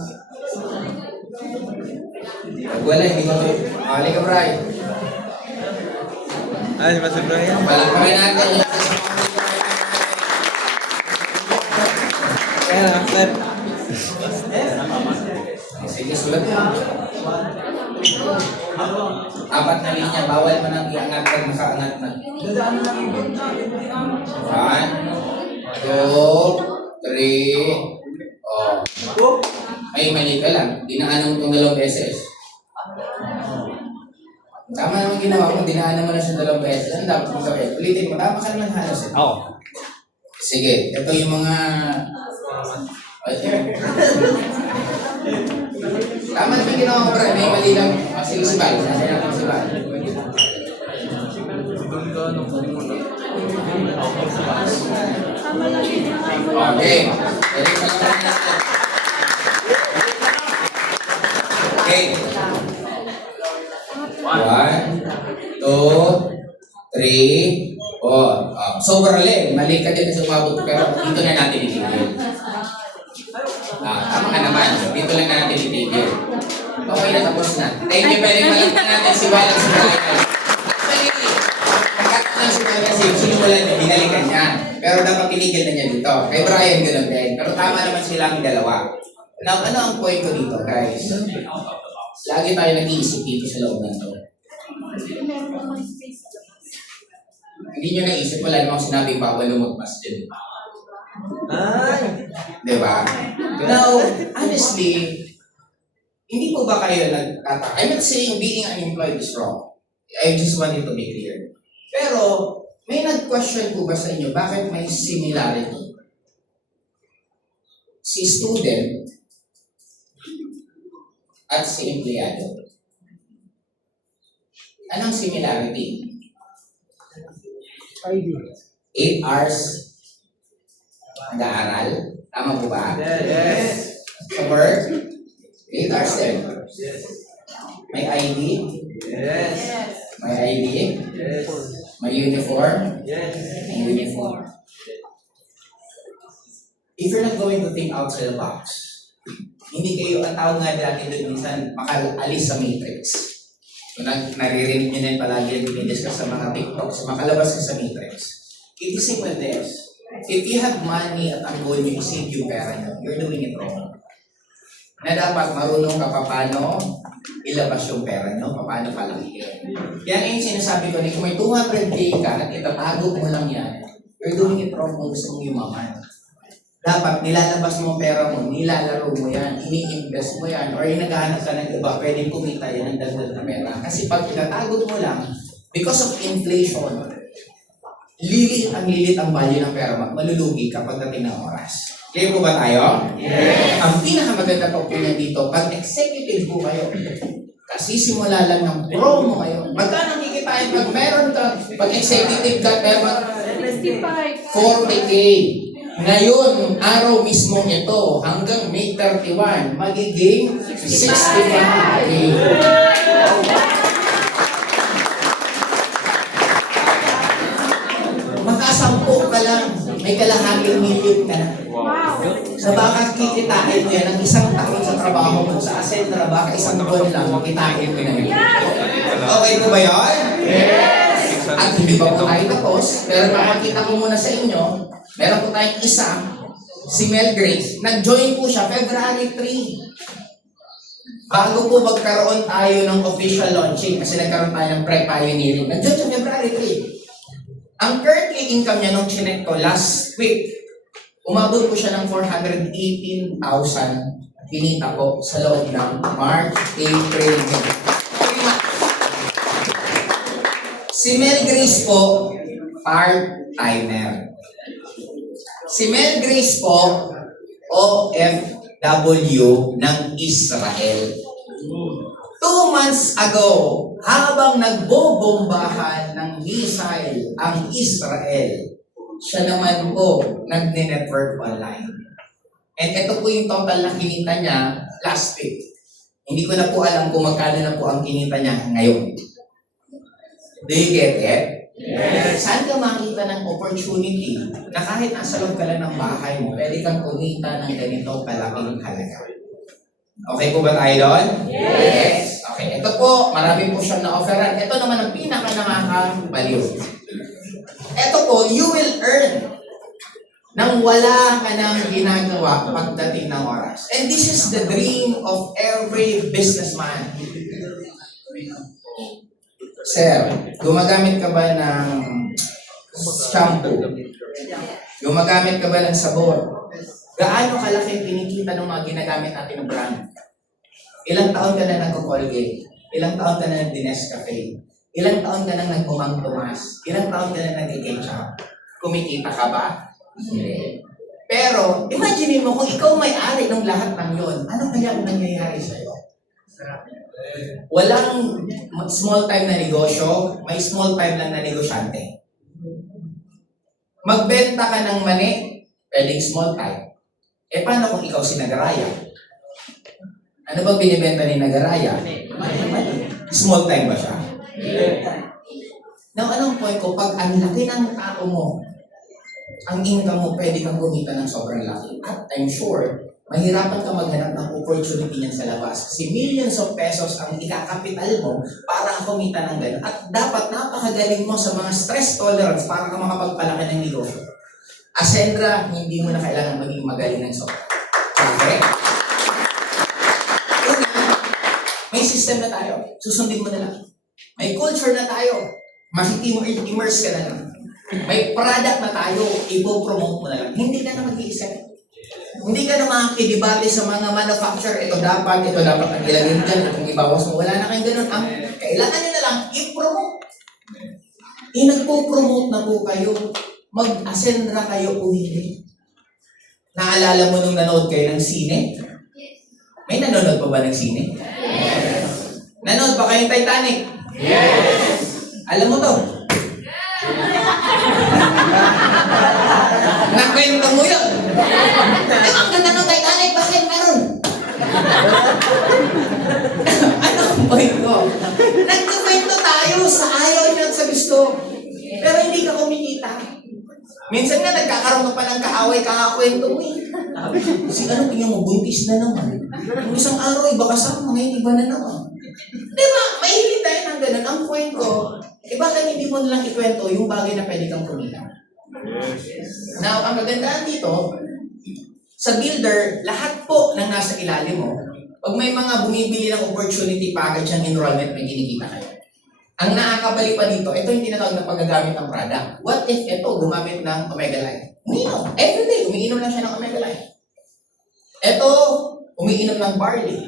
Pag wala, hindi ko ito. Mali ka, Bray. Ay, Master Brian. Palakpakin natin yung Kaya, Master. sige, sulat mo. 4 na linya, bawal mo nang iangat pag nakaangat na. 1, 2, 3, oh. Ay, mali ka lang. Dinaanan mo itong 2 beses. Tama naman ginawa mo, dinaanan mo na siya 2 beses. Ano dapat mo gawin? Ulitin mo, tama ka naman halos eh. Oo. Sige, ito yung mga... Tama naman ginawa mo, bro. May mali lang. Sige, sibal. Sige natin sibal. Okay. Okay. 1, 2, 3, 4. Sobrang alin. Mali ka din sa umabot. Pero dito na natin itigil. Tama ka naman. Dito lang natin itigil. Okay na, tapos na. Thank you very much. Malagyan natin si Walang si Brian. Actually, pagkataon si Brian kasi sinulan niya, binalikan niya. Pero dapat tinigil na niya dito. Kay Brian, gano'n din. Pero tama naman silang dalawa. Now, ano ang point ko dito, guys? Lagi tayo nag-iisip dito sa loob ng to. Hindi nyo naisip, wala namang sinabing bawal lumagpas dyan. Ay! Diba? Now, honestly, Hindi po ba kayo nagtataka? I'm not saying being unemployed is wrong. I just want it to be clear. Pero, may nag-question po ba sa inyo, bakit may similarity? Si student at si empleyado. Anong similarity? 8 hours nag-aaral. Tama po ba? Yes. Sa work, 8 hours din. May ID? Yes. May ID? Yes. May uniform? Yes. May uniform. If you're not going to think outside the box, hindi kayo, ang tawag nga dati doon minsan, makaalis sa matrix. So, naririnig nyo na yun palagi yung dinidiscuss sa mga TikToks, makalabas ka sa matrix. It is simple this. If you have money at ang goal nyo isave yung pera nyo, you're doing it wrong. Na dapat marunong ka paano ilabas yung pera nyo, paano palakihin. Kaya ngayon sinasabi ko, kung may 200K ka at itatago mo lang yan, you're doing it wrong kung gusto mong yumaman. Dapat nilalabas mo ang pera mo, nilalaro mo yan, ini-invest mo yan, or naghahanap ka ng iba, pwedeng kumita yan ng dagdag na pera. Kasi pag tinatago mo lang, because of inflation, lilit ang value ng pera mo, malulugi kapag dating ng oras. Clear po ba tayo? Yes! Ang pinakamaganda po niya dito, pag executive po kayo, kasi simula lang ng promo kayo. Magkano kikitain pag meron ka, pag executive ka, meron 40K. Ngayon, araw mismo ito, hanggang May 31, magiging 65K. Makasampu ka lang, may kalahating million ka na. Sa baka kikitain mo yan ang isang taon sa trabaho mo sa Ascendra, baka isang buwan lang, kitain mo na yun. Okay po ba yun? Yes! At hindi pa po tayo tapos, pero makakita ko muna sa inyo, meron po tayong isa, si Mel Grace. Nag-join po siya February 3. Bago po magkaroon tayo ng official launching, kasi nagkaroon tayo ng pre-pioneering. Nag-join siya February 3. Ang currently income niya nung chinek ko last week, umabot po siya ng 418,000 kinita po sa loob ng March, April, May. Si Mel Grace po, part-timer. Si Mel Grace po, OFW ng Israel. 2 months ago, habang nagbobombahan ng missile ang Israel, siya naman po nagne-network online. And ito po yung total na kinita niya last week. Hindi ko na po alam kung magkano na po ang kinita niya ngayon. Do you get it? Yes. Saan ka makita ng opportunity na kahit nasa loob ka lang ng bahay mo, pwede kang kumita ng ganito kalaking halaga? Okay po ba tayo doon? Yes. Okay, ito po, marami po siyang na-offeran. Ito naman ang pinaka-nakakabaliw. Ito po, you will earn nang wala ka nang ginagawa pagdating ng oras. And this is the dream of every businessman. Sir, gumagamit ka ba ng shampoo? Gumagamit ka ba ng sabon? Gaano kalaki kinikita ng mga ginagamit natin ng brand? Ilang taon ka na nagko-Colgate? Ilang taon ka na nag-Nescafe? Ilang taon ka na nag-Umang Tomas? Ilang taon ka na nag-Ketchup? Kumikita ka ba? Hindi. Pero, imagine mo kung ikaw may-ari ng lahat ng yon, ano kaya ang nangyayari sa'yo? Walang small time na negosyo, may small time lang na negosyante. Magbenta ka ng mani, pwedeng small time. Eh paano kung ikaw si Nagaraya? Ano ba binibenta ni Nagaraya? Small time ba siya? Now, anong point ko? Pag ang laki ng tao mo, ang income mo, pwede kang kumita ng sobrang laki. At I'm sure, mahirapan ka maghanap ng opportunity niyan sa labas. Kasi millions of pesos ang ikakapital mo para kumita ng gano'n. At dapat napakagaling mo sa mga stress tolerance para ka makapagpalaki ng negosyo. Ascendra, hindi mo na kailangan maging magaling ng sobra. Okay? Una, may system na tayo. Susundin mo na lang. May culture na tayo. Immerse ka na lang. May product na tayo. Ipo-promote mo na lang. Hindi ka na mag-iisip. Hindi ka na makakidebate sa mga manufacturer, ito dapat ang ilagay dyan, itong ibawas mo. Wala na kayong ganun. Ang kailangan nyo na lang, i-promote. Nagpo-promote na po kayo. Mag-ascendra kayo o hindi. Naalala mo nung nanood kayo ng sine? May nanonood pa ba ng sine? Nanood ba kayo ng Titanic? Alam mo to? Nakwento mo yun. Ang ganda ng Titanic, bakit meron? Ano ang point ko? Nagkukwento tayo sa ayaw niyo at sa gusto. Pero hindi ka kumikita. Minsan nga nagkakaroon ka pa ng kaaway, kakakwento mo eh. Kasi ano, tingnan mo, buntis na naman. Yung isang araw, iba kasama, ngayon iba na naman. Diba? Mahilig tayo ng ganun. Ang point ko, bakit hindi mo nalang ikwento yung bagay na pwede kang kumita? Now, ang magandaan dito, sa builder, lahat po ng nasa ilalim mo, pag may mga bumibili ng opportunity package ng enrollment, may kinikita kayo. Ang nakakabalik pa dito, ito yung tinatawag na paggagamit ng product. What if ito gumamit ng Omega Life? Umiinom. Everyday, umiinom lang siya ng Omega Life. Ito, umiinom ng barley.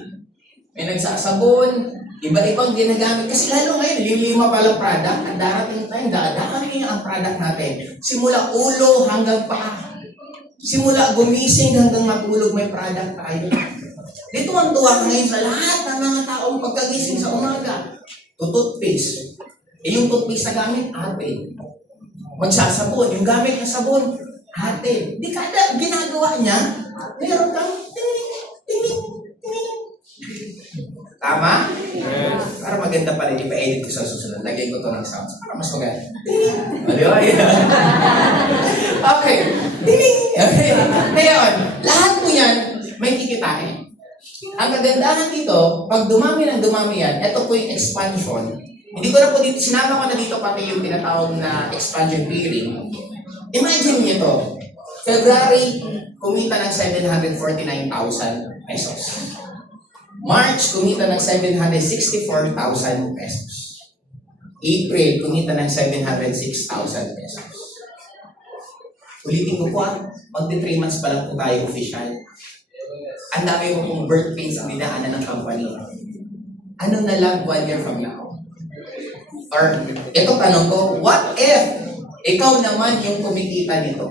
May nagsasabon, iba-ibang ginagamit. Kasi lalo ngayon, lilima palang product, ang darating tayo, dami niya ang product natin. Simula ulo hanggang paa. Simula gumising hanggang matulog, may product tayo. Dito ang tuwa ka ngayon sa lahat ng mga taong pagkagising sa umaga. Toothpaste. Yung toothpaste na gamit, atin. Magsasabon, yung gamit na sabon, atin. Di kada ginagawa niya, meron kang tingin. Tama? Yes. Para maganda pala, ipa-edit ko sa susunod. Lagyan ko to ng sounds. Para mas maganda. Adiyo. Okay. Okay. Ngayon, lahat po yan, may kikitain. Ang kagandahan dito, pag dumami yan, ito po yung expansion. Hindi ko na po dito, sinama ko na dito pati yung tinatawag na expansion theory. Imagine niyo to. February, kumita ng 749,000 pesos. March, kumita ng 764,000 pesos. April, kumita ng 706,000 pesos. Ulitin ko po magti 3 months pa lang po tayo official. Ang dami ko pong birth pains ang dinaanan ng company. Ano na lang 1 year from now? Or, ito tanong ko, what if ikaw naman yung kumikita nito?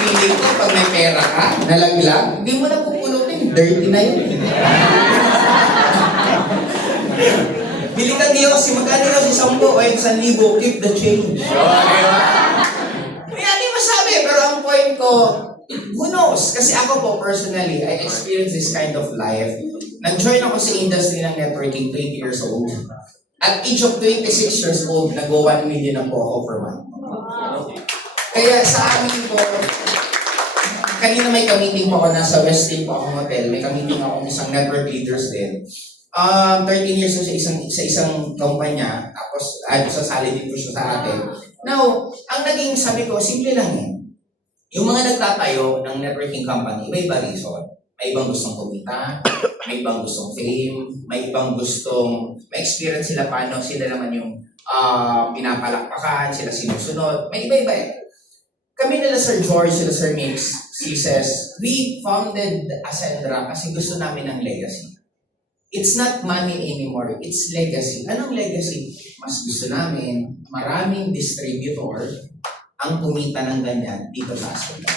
Feeling ko, pag may pera ka, nalaglag, hindi mo na pupulutin. Dirty na yun. Bili ka niyo kasi magkano na si 10 o 1,000, keep the change. Kaya di masabi, pero ang point ko, who knows? Kasi ako po personally, I experienced this kind of life. Nag-join ako sa industry ng networking 20 years old. At age of 26 years old, nag-1 million na po ako per month. Kaya sa amin po, kanina may ka-meeting po ako, nasa Westin po akong hotel, may ka-meeting ako isang network leaders din. 13 years sa isang kumpanya, tapos sasali din po siya sa atin. Now, ang naging sabi ko, simple lang eh. Yung mga nagtatayo ng networking company, iba-iba reason. May ibang gustong kumita, may ibang gustong fame, may ibang gustong ma-experience sila paano sila naman yung pinapalakpakan, sila sinusunod. May iba-iba eh. Kami nila Sir George, sila Sir Mix, si Ces, we founded Ascendra kasi gusto namin ng legacy. It's not money anymore, it's legacy. Anong legacy? Mas gusto namin maraming distributor ang kumita ng ganyan dito sa Ascendra.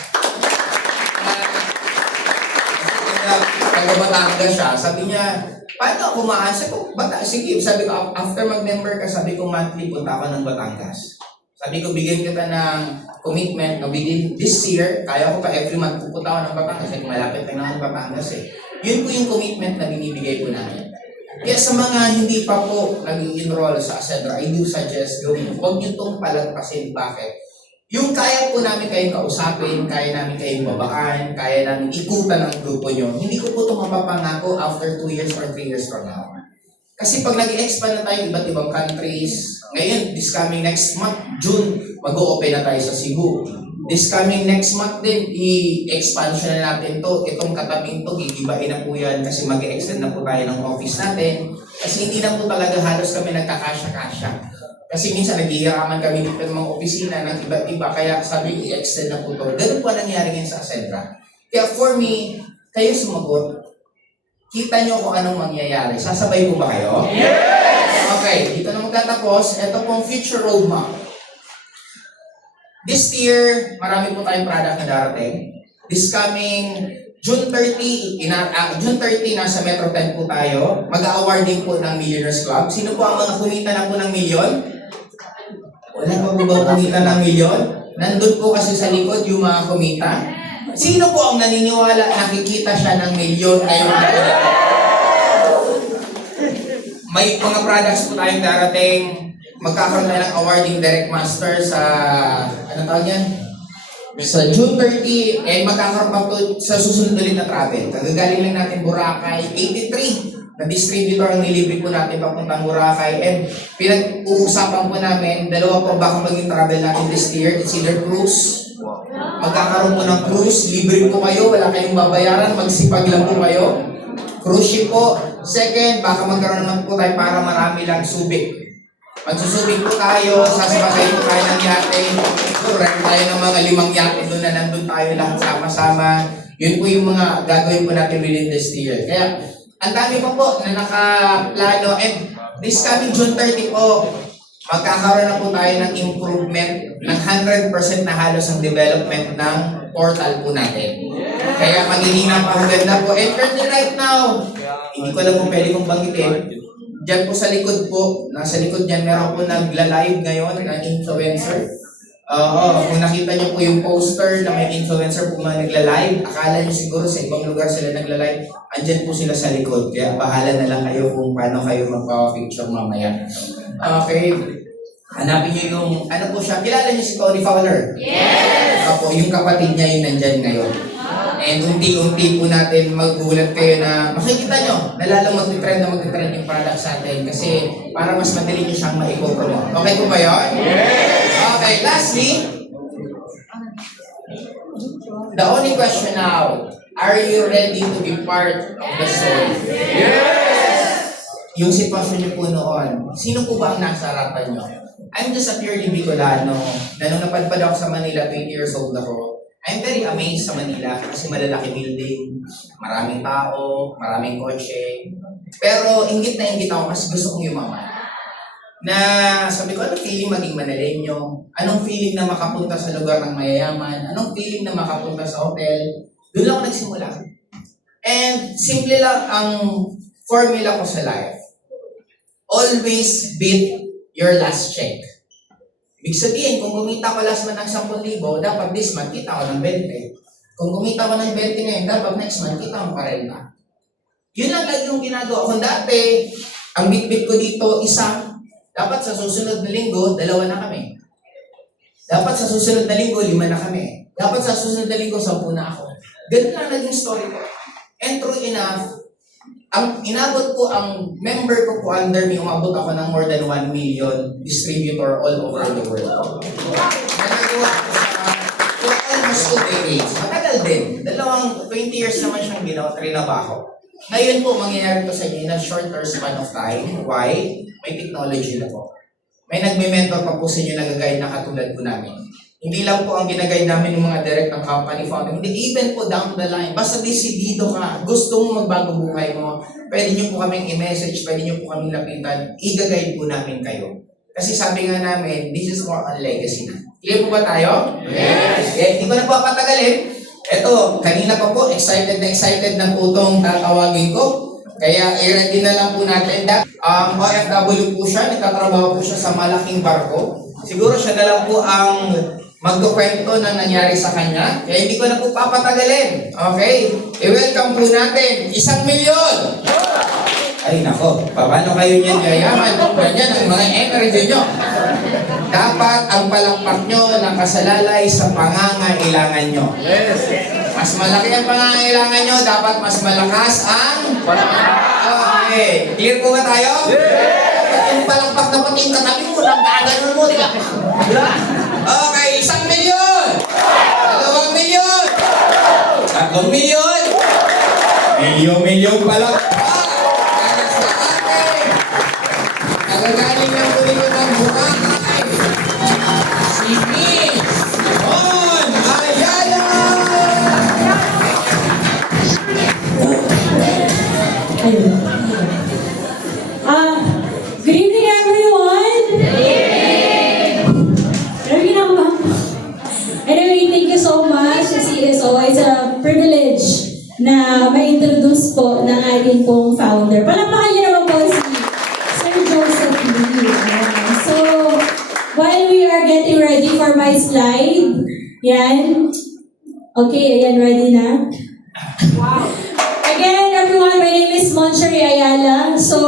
Taga-Batangas siya, sabi niya, paano kumaan? Sabi ko, sige, sabi ko, after mag-member ka, sabi ko, monthly punta ako ng Batangas. Sabi ko, bigyan kita ng commitment na within this year, kaya ko pa every month pupunta ako ng Batangas, kasi malapit na ng Batangas eh. Yun po yung commitment na binibigay po namin. Kaya sa mga hindi pa po nag-enroll sa Ascendra, I do suggest gawin, huwag nyo itong palagpasin. Bakit? Yung kaya po namin kayong kausapin, kaya namin kayong babaan, kaya namin ikutan ang grupo nyo, hindi ko po ito mapapangako after 2 years or 3 years from now. Kasi pag nag-expand na tayo iba't ibang countries, ngayon, this coming next month, June, mag-o-open na tayo sa Cebu. This coming next month din, i-expansion na natin to. Itong katabing to, gigibain na po yan kasi mag-extend na po tayo ng office natin. Kasi hindi na po talaga halos kami nagkakasya-kasya. Kasi minsan naghihiraman kami dito ng mga opisina ng iba't iba, kaya sabi ko, i-extend na po to. Ganun po ang nangyari ngayon sa Ascendra. Kaya for me, kayo sumagot. Kita nyo kung anong mangyayari. Sasabay po ba kayo? Yes! Okay, dito na magtatapos. Ito pong future roadmap. This year, marami po tayong product na darating. This coming June 30, June 30, nasa Metro 10 po tayo. Mag-awarding po ng Millionaires Club. Sino po ang mga kumita na po ng milyon? Wala pa po ba kumita ng milyon? Nandun po kasi sa likod yung mga kumita. Sino po ang naniniwala nakikita siya ng milyon ngayong taon? May mga products po tayong darating. Magkakaroon tayo ng awarding direct master sa, ano tawag yan? Sa June 30, and magkakaroon pa po sa susunod ulit na travel. Kagagaling lang natin Boracay, 83 na distributor ang nilibre po natin papuntang Boracay. And pinag-uusapan po namin, dalawa po baka maging travel natin this year. It's either cruise. Magkakaroon po ng cruise, libre po kayo, wala kayong babayaran, magsipag lang po kayo. Cruise ship po. Second, baka magkaroon naman po tayo para marami lang subik. Magsusubik po tayo, sasabay po tayo ng yate. Rent tayo ng mga 5 yate doon na nandun tayo lahat sama-sama. Yun po yung mga gagawin po natin within this year. Kaya, ang dami pa po na nakaplano. And this coming June 30 po, magkakaroon na po tayo ng improvement ng 100% na halos ang development ng portal po natin. Kaya magiging napakaganda po. And currently right now, hindi ko alam kung pwede kong banggitin. Diyan po sa likod po, nasa likod niyan, meron po nagla-live ngayon ng influencer. Kung nakita niyo po yung poster na may influencer po mga nagla-live, akala niyo siguro sa ibang lugar sila nagla-live, andyan po sila sa likod. Kaya bahala na lang kayo kung paano kayo magpa-picture mamaya. Okay. Hanapin niyo yung, ano po siya, kilala niyo si Tony Fowler? Yes! Opo, yung kapatid niya yung nandyan ngayon. And unti-unti po natin magugulat kayo na makikita nyo na lalong mag-trend yung product sa atin kasi para mas madali nyo siyang ma-promote. Okay po ba yun? Yes! Okay, lastly, the only question now, are you ready to be part of the story? Yes! Yung sitwasyon nyo po noon, sino po ba ang nasa harapan nyo? I'm just a purely Bicolano na nung napadpad ako sa Manila, 20 years old ako. I'm very amazed sa Manila kasi malalaki building, maraming tao, maraming kotse. Pero inggit na inggit ako kasi gusto kong yumaman. Na sabi ko, anong feeling maging Manaleño? Anong feeling na makapunta sa lugar ng mayayaman? Anong feeling na makapunta sa hotel? Doon lang ako nagsimula. And simple lang ang formula ko sa life. Always beat your last check. Ibig sabihin, kung kumita ko last month ng 10,000, dapat this month kita ko ng 20. Kung kumita ko ng 20 ngayon, dapat next month kita ko 40. Yun lang lagi yung ginagawa. Kung dati, ang bit-bit ko dito, isa, dapat sa susunod na linggo, 2 na kami. Dapat sa susunod na linggo, 5 na kami. Dapat sa susunod na linggo, 10 na ako. Ganun lang naging story ko. And true enough, ang inabot ko, ang member ko po under me, umabot ako ng more than 1 million distributor all over the world. Nagagawa ko sa almost 2 decades. Matagal din. 20 years naman siyang trinabaho. Ngayon po, mangyayari to sa inyo in a shorter span of time. Why? May technology na po. May nagme-mentor pa po sa inyo na gagawin na katulad po namin. Hindi lang po ang ginagay namin ng mga direct ng company founding. Hindi, even po down the line. Basta desidido ka, gusto mo magbago buhay mo, pwede nyo po kaming i-message, pwede nyo po kaming lapitan, i-guide po namin kayo. Kasi sabi nga namin, this is more on legacy na. Clear po ba tayo? Yes! Okay, hindi ko na po patagalin. Ito, kanina pa po, excited na po itong tatawagin ko. Kaya i-ready na lang po natin. OFW po siya, nagtatrabaho po siya sa malaking barko. Siguro siya na lang po ang magkukwento na nangyari sa kanya. Kaya hindi ko na po papatagalin. Okay? I-welcome po natin, 1 milyon! Ay nako, paano kayo niyan yayaman? Ganyan ang mga energy nyo. Dapat ang palakpak nyo nakasalalay sa pangangailangan nyo. Yes. Mas malaki ang pangangailangan nyo, dapat mas malakas ang okay. Clear po ba tayo? Yes. Yung palakpak na pati yung katabi mo, nang kaganon mo, di ba? Okay, 1 milyon! 2 milyon! 3 milyon! Milyon palakpak! Nagagaling ng tuloy ko ng buka. na ma-introduce po ng ating pong founder. Palakpakan niyo naman po si Sir Joseph Lee. Ayan. So, while we are getting ready for my slide, yan. Okay, ayan, ready na? Wow. Again, everyone, my name is Monchery Ayala. So,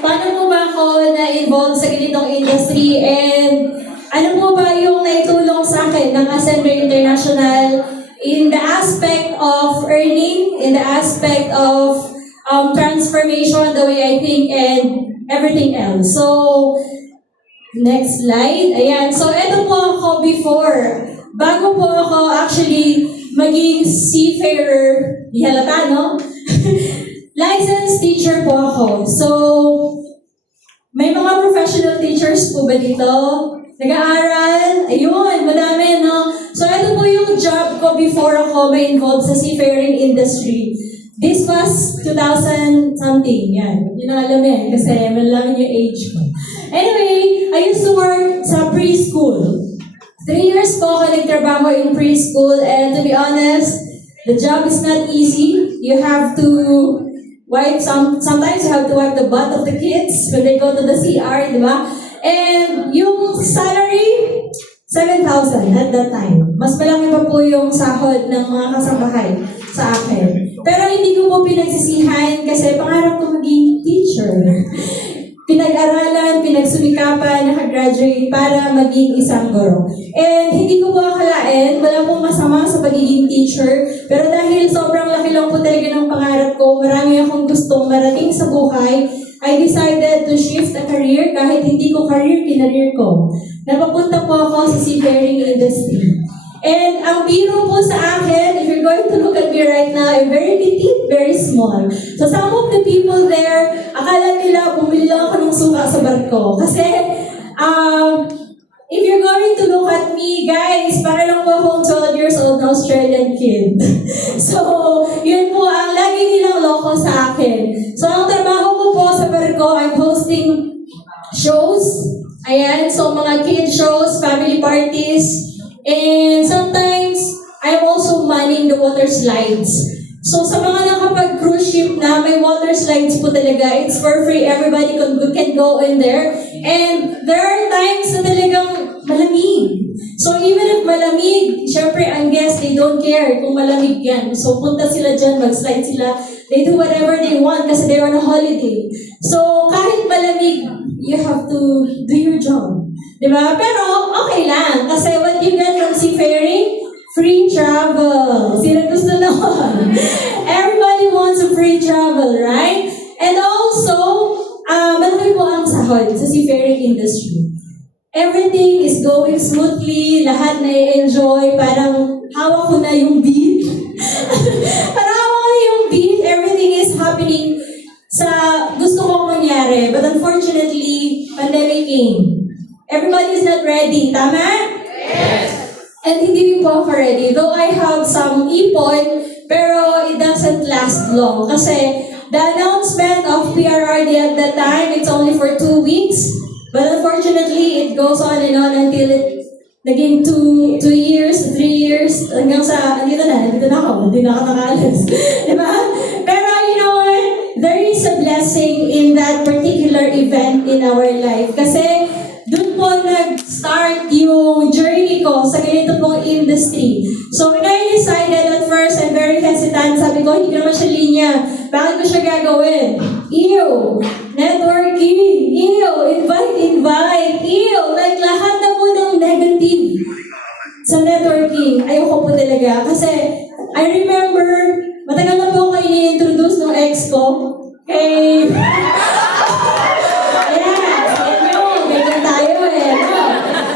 paano po ba ako na-involved sa ganitong industry and ano po ba yung naitulong sa akin ng Ascender International in the aspect of earning, in the aspect of transformation, the way I think, and everything else. So, next slide. Ayan. So, ito po ako before. Bago po ako actually maging seafarer, di halata, no? Licensed teacher po ako. So, may mga professional teachers po ba dito? Nag-aaral? Ayun, madami, no? So, ito po yung job ko before ako may involved sa seafaring industry. This was 2000 something, yan. Yun ang alam yan, kasi malaman yung age ko. Anyway, I used to work sa preschool. 3 years po ako nagtrabaho in preschool, and to be honest, the job is not easy. You have to wipe sometimes you have to wipe the butt of the kids when they go to the CR, di ba? And yung salary, 7,000 at that time. Mas malaki pa po yung sahod ng mga kasambahay sa akin. Pero hindi ko po pinagsisihan kasi pangarap ko maging teacher. Pinag-aralan, pinagsumikapan, nakagraduate para maging isang guro. And hindi ko po akalain, wala pong masama sa pagiging teacher, pero dahil sobrang laki lang po talaga ng pangarap ko, marami akong gustong marating sa buhay, I decided to shift a career kahit hindi ko kinareer ko. Napapunta po ako sa seafaring industry. And ang biro po sa akin, if you're going to look at me right now, I'm very petite, very small. So some of the people there, akala nila bumili lang ako ng suka sa barko. Kasi, if you're going to look at me, guys, para lang po akong 12 years old na Australian kid. So, yun po ang lagi nilang loko sa akin. So, ang trabaho ko po sa barko, I'm hosting shows. Ayan, so mga kid shows, family parties, and sometimes, I'm also manning the water slides. So sa mga nakapag-cruise ship na may water slides po talaga, it's for free. Everybody can go in there. And there are times na talagang malamig. So even if malamig, syempre ang guests, they don't care kung malamig yan. So punta sila dyan, mag-slide sila. They do whatever they want kasi they're on a holiday. So kahit malamig, you have to do your job. Diba? Pero okay lang. Kasi what you get from seafaring, free travel. Sino gusto naman? Everybody wants a free travel, right? And also, malaki po ang sahod sa seafaring industry. Everything is going smoothly, lahat na-enjoy, parang hawak ko na yung beat. Parang hawak ko na yung beat, everything is happening sa gusto kong mangyari. But unfortunately, pandemic came. Everybody is not ready, tama? Yes. And hindi rin po ako ready. Though I have some ipon, pero it doesn't last long. Kasi the announcement of PRRD at that time, it's only for 2 weeks. But unfortunately, it goes on and on until it naging 2 years, 3 years, hanggang sa, andito na ako, hindi na ako nakaalis. Diba? Pero you know what? There is a blessing in that particular event in our life. Kasi doon po nag-start yung journey ko sa ganito pong industry. So when I decided at first, I'm very hesitant. Sabi ko, hindi ko naman siya linya. Bakit ko siya gagawin? Ew! Networking! Ew! Invite! Ew! Like lahat na po ng negative sa networking. Ayoko po talaga. Kasi I remember, matagal na po ako ini-introduce ng ex ko. Hey!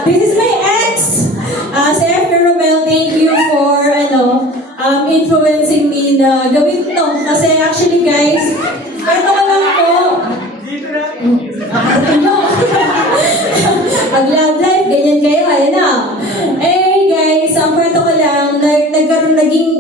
This is my ex! Si F. Romel, thank you for influencing me na gawin to. Kasi actually guys, ito ko lang po. Pag love life, ganyan kayo, ayun na. Eh guys, ang kwento ko lang, naging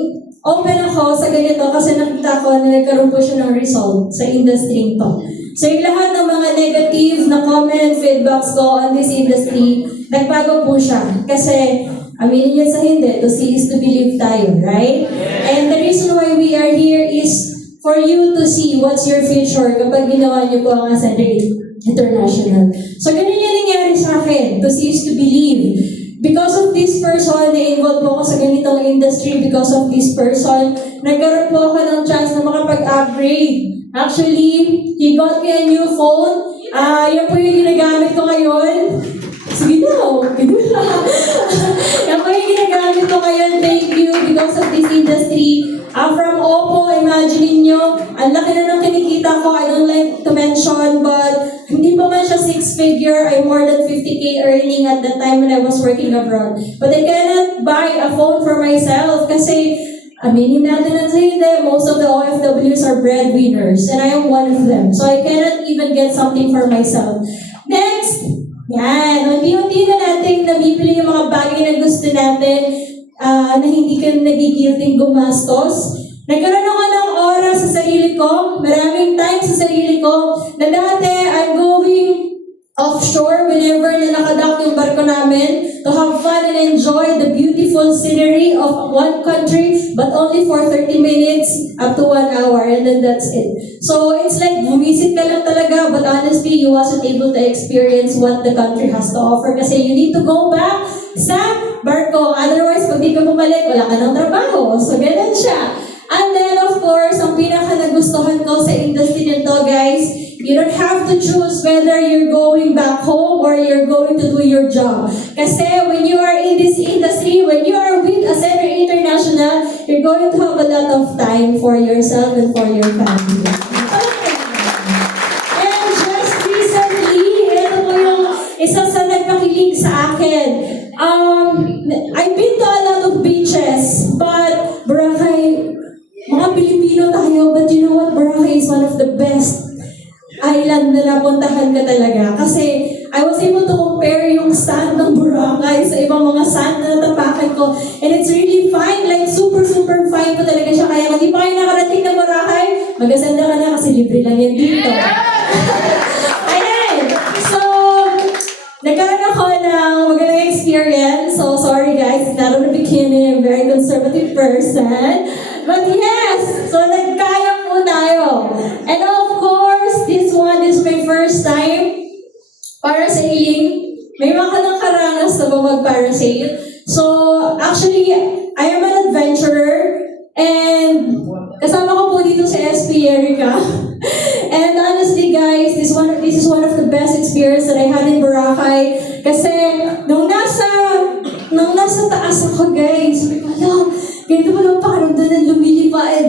open ako sa ganito kasi nakita ko na nagkaroon po siya ng result sa industry to. So yung lahat ng mga negative na comment, feedbacks ko on this industry, nagbago po siya. Kasi Aminin niyo sa hindi, to see is to believe tayo, right? And the reason why we are here is for you to see what's your future kapag ginawa niyo po ang Ascender International. So, ganun yung nangyari sa akin. To see is to believe. Because of this person, na-involve po ako sa ganitong industry. Because of this person, nagkaroon po ako ng chance na makapag-upgrade. Actually, he got me a new phone. Yan po yung ginagamit ko ngayon. Sige na, yan po yung ginagamit ko ngayon. Thank you because of this industry. From Oppo, imagine nyo, ang laki na ng kinikita ko. I don't like to mention, but hindi pa man siya 6-figure. I'm more than 50K earning at the time when I was working abroad. But I cannot buy a phone for myself kasi aminin natin at hindi, most of the OFWs are breadwinners and I am one of them. So I cannot even get something for myself. Next, yan, unti-unti na natin nabibili yung mga bagay na gusto natin na hindi ka nagigilting gumastos. Nagkaroon ako ng oras sa sarili ko, maraming time sa sarili ko, na dati I'm going offshore whenever na nakadock yung barko namin to have fun and enjoy the beautiful scenery of one country, but only for 30 minutes up to 1 hour, and then that's it. So it's like bumisit ka lang talaga, but honestly, you wasn't able to experience what the country has to offer kasi you need to go back sa barko. Otherwise, pag di ka bumalik, wala ka ng trabaho. So ganun siya. And then, of course, ang pinaka-nagustuhan ko sa industry nito, guys, you don't have to choose whether you're going back home or you're going to do your job. Kasi when you are in this industry, when you are with Ascender International, you're going to have a lot of time for yourself and for your family. And just recently, ito po yung isa sa nagpakilig sa akin. I've been to a lot of beaches, but Boracay, mga Pilipino tayo, but you know what? Boracay is one of the best island na napuntahan ka talaga. Kasi I was able to compare yung sand ng Boracay sa ibang mga sand na natapakan ko. And it's really fine, like super fine ko talaga siya. Kaya kung di pa kayo nakarating ng Boracay, mag-asanda ka na kasi libre lang yan dito. Ayan! So, nagkaroon ako ng magandang experience. So, sorry guys, it's not on the beginning. I'm a very conservative person. But yes, so nagkaya po tayo. And of course, this one is my first time para sailing. May mga karanas na ba mag-parasail? So, actually, I am an adventurer. And kasama ko po dito sa SP Erica. And honestly guys, this is one of the best experience that I had in Boracay. Kasi nung nasa taas ako guys, ganito pa lang pakiramdam na lumilipad.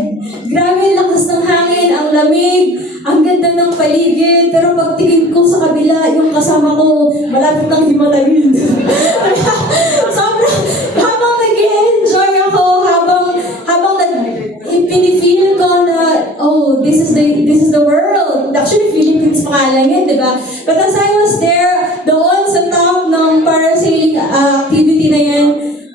Grabe ang lakas ng hangin, ang lamig, ang ganda ng paligid. Pero pagtingin ko sa kabila, yung kasama ko, malapit ng himatagin. Sobrang, habang nag-enjoy ako, habang pinifeel ko na, oh, this is the world. Actually, Philippines pa lang yan, di ba? But as I was there, doon sa top ng parasailing activity na yan,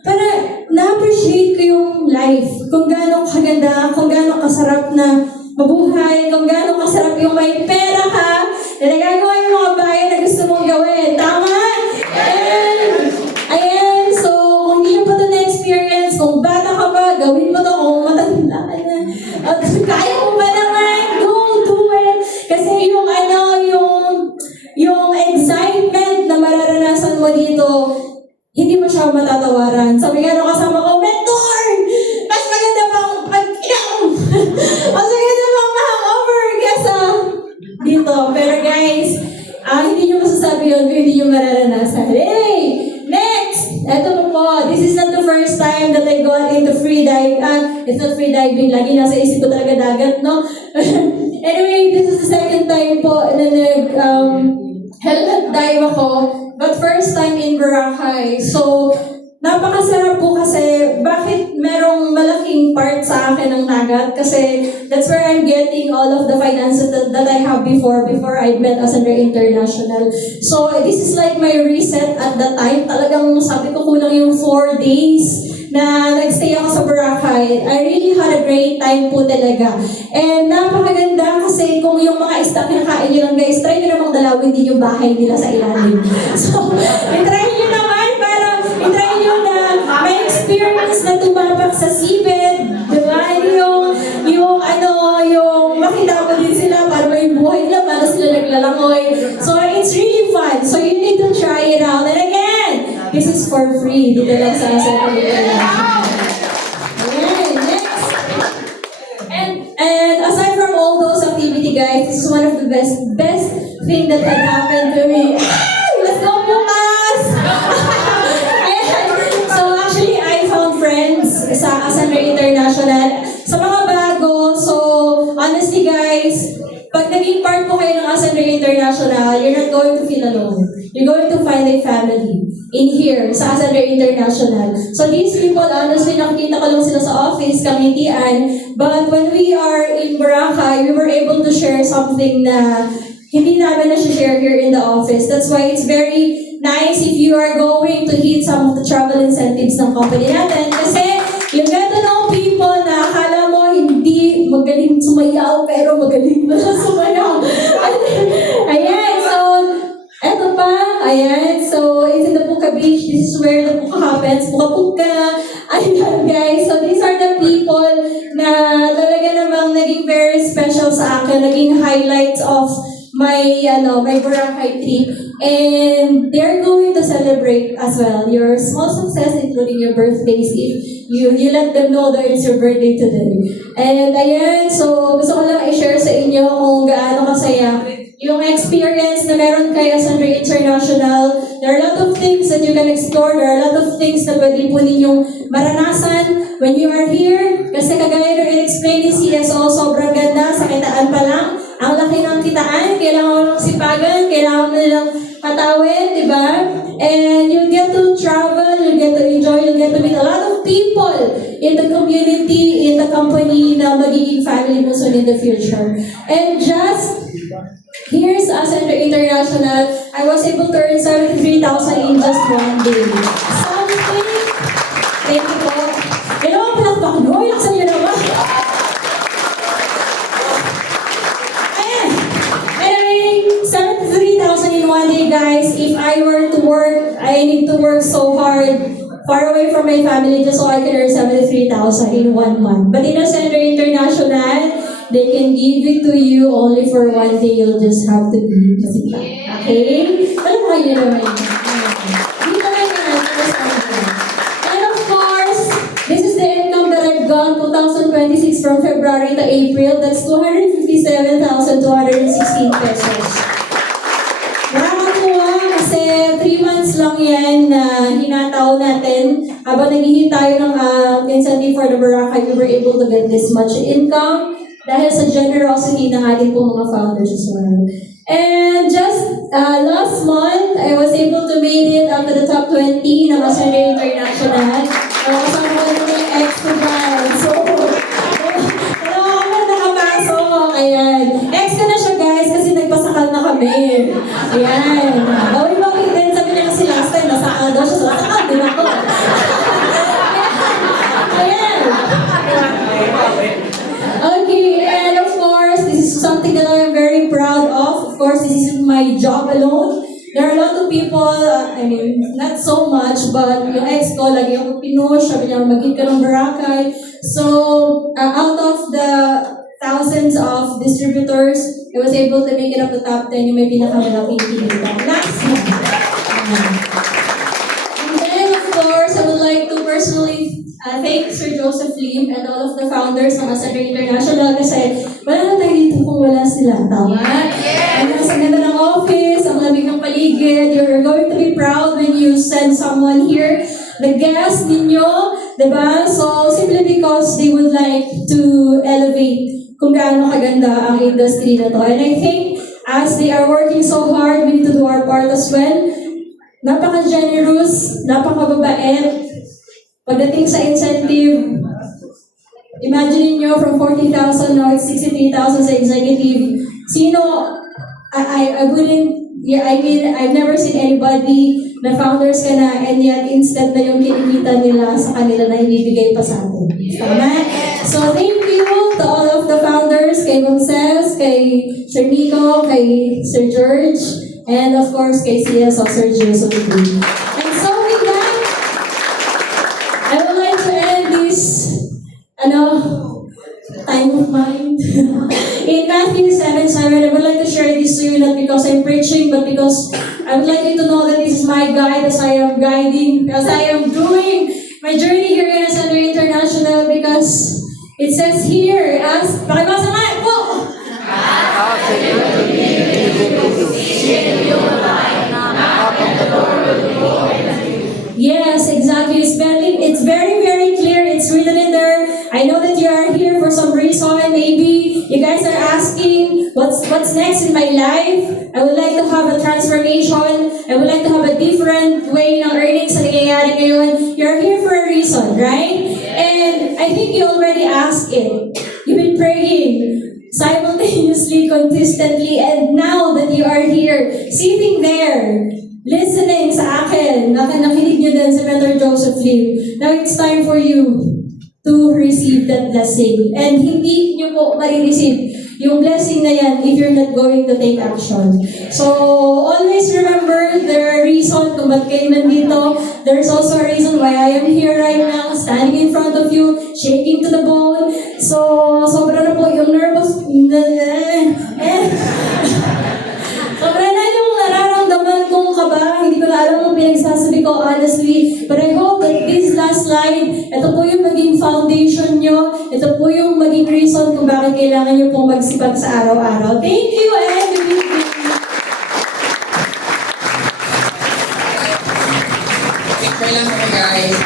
para na-appreciate ko yung life. Kung gaano kaganda, kung gaano kasarap na mabuhay, kung gaano kasarap yung may pera ka, na nagagawa yung mga bagay na gusto mong gawin. Tama? Ayan, so, kung hindi mo pa ito na-experience, kung bata ka pa, gawin mo ito, kung matanda ka na, kaya mo ba naman, go, do it. Kasi yung excitement na mararanasan mo dito, hindi mo siya matatawaran. Sabi nga nung kasama ko, mentor! Mas maganda pang mag-inom! Mas maganda pang ma-hangover kesa dito. Pero guys, hindi nyo masasabi yun kung hindi nyo mararanasan. Hey! Next! Eto po, this is not the first time that I got into free diving. It's not free diving. Lagi nasa isip ko talaga dagat, no? Anyway, this is the second time po na helmet dive ako. But first time in Boracay. So, napakasarap po kasi bakit merong malaking part sa akin ng dagat? Kasi that's where I'm getting all of the finances that I have before I met Ascender International. So, this is like my reset at the time. Talagang sabi ko kulang yung 4 days na nagstay ako sa Boracay. I really had a great time po talaga. And napakaganda kasi kung yung mga isda kinakain nyo lang guys, try nyo namang dalawin din yung bahay nila sa ilalim. So, try nyo naman para, try nyo na experience na tumapak sa seabed, di ba? Yung makita mo din sila, para may buhay nila, para sila naglalangoy. So, it's really fun. So, you need to try it out. And again, this is for free. Dito lang sa Central International. Ayan, next. And aside from all those activity, guys, this is one of the best thing that had happened to me. Let's go, Pumas! Ayan. So actually, I found friends sa Ascender International. Sa mga bago, so honestly, guys, pag naging part po kayo ng Ascender International, you're not going to feel alone. You're going to find a family in here sa Ascender International. So these people, honestly, nakikita ko lang sila sa office, kamitian, but when we are in Boracay, we were able to share something na hindi namin na-share here in the office. That's why it's very nice if you are going to hit some of the travel incentives ng company natin. Kasi you get to know people na akala mo hindi magaling sumayaw, pero magaling na sumayaw. Ayan, so, eto pa, ayan, so, it's in the Puka Beach. This is where the Puka happens. Puka-Puka. Ayan, guys. So, these are the people na talaga namang naging very special sa akin. Naging highlights of my Boracay trip, and they're going to celebrate as well your small success, including your birthdays, if you let them know that it's your birthday today. And ayan, so gusto ko lang i-share sa inyo kung gaano kasaya yung experience na meron kay Ascender International. There are a lot of things that you can explore. There are a lot of things na pwede po ninyong maranasan when you are here. Kasi kagaya ng in-explain ni CSO, sobrang ganda sa kitaan pa lang. Ang laki ng kitaan, kailangan mo ng sipagan, kailangan mo nilang katawin, di ba? And you get to travel, you get to enjoy, you get to meet a lot of people in the community, in the company na magiging family mo soon in the future. And just, here's Ascender International, I was able to earn 73,000 in just one day. Something, thank you po. Kailangan mo pinakpak nyo, ilaksan nyo naman. Anyway, 73,000 in one day, guys. If I were to work, I need to work so hard, far away from my family, just so I can earn 73,000 in 1 month. But in Ascender International, they can give it to you only for one day. You'll just have to be masika. Okay? Alam mo kayo naman yun. Dito lang yan. And of course, this is the income that I've got 2026 from February to April. That's 257,216 pesos. Nakakatuwa kasi 3 months lang yan na hinataw natin. Habang naghihintay tayo ng incentive for the Boracay, we were able to get this much income dahil sa generosity ng ating pong mga founders as well. And just last month, I was able to make it up to the top 20 ng Ascender International. Kasama ko na yung extra dyan. So, dalawa kami nakapasok. Ayan. Extra na siya, guys, kasi nagpasakal na kami. Ayan. Gawin mo din, sabi niya kasi last time, nasakal daw siya. So, nasakal din ako. Ayan. Okay, and of course, this is something that I am very proud of. Of course, this isn't my job alone. There are a lot of people, not so much, but yung ex ko, lagi ako pinush, sabi niya, mag-hit ka ng Boracay. So, out of the thousands of distributors, I was able to make it up the top 10, yung may pinakamalaking pinita. Last month. And then, of course, I would like to personally thank Sir Joseph Lim and all of the founders ng Ascender International kasi wala na tayo dito kung wala sila. Tama? Ang nasa ganda ng office, ang lamig ng paligid, you're going to be proud when you send someone here. The guests ninyo, diba? So, simply because they would like to elevate kung gaano kaganda ang industry na to. And I think as they are working so hard, we need to do our part as well. Napaka-generous, napaka-babait. Pagdating sa incentive, imagine niyo from 40,000 now it's 63,000 sa executive. Sino, I mean, I've never seen anybody na founders ka na and yet instant na yung kinikita nila sa kanila na ibibigay pa sa atin. Tama? So thank you to all of the founders, kay Gonzales, kay Sir Nico, kay Sir George, and of course kay CSO, Sir Joseph. And so with that, I would like time of mind. In Matthew 7:7, I would like to share this to you not because I'm preaching, but because I would like you to know that this is my guide as I am doing my journey here in Ascender International, because it says here, pakibasa nga po! Yes, exactly. It's very, very clear. It's written in there. I know that you are here for some reason. Maybe you guys are asking, what's next in my life? I would like to have a transformation. I would like to have a different way ng earnings na nangyayari ngayon. You're here for a reason, right? And I think you already asked it. You've been praying simultaneously, consistently, and now that you are here, sitting there, listening sa akin, nakinig niyo din sa Mentor Joseph Lim. Now it's time for you to receive that blessing. And hindi niyo po marireceive yung blessing na yan if you're not going to take action. So, always remember, there are reasons kung ba't kayo nandito. There's also a reason why I am here right now, standing in front of you, shaking to the bone. So, sobra na po yung nervous. Sobra na yung nararamdaman kong kaba. Hindi ko na alam kung pinagsasabi ko honestly. But I hope that this last slide, ito po yung maging foundation nyo. Ito po yung maging reason kung bakit kailangan nyo pong magsipag sa araw-araw. Thank you and good evening. Picture lang kami guys.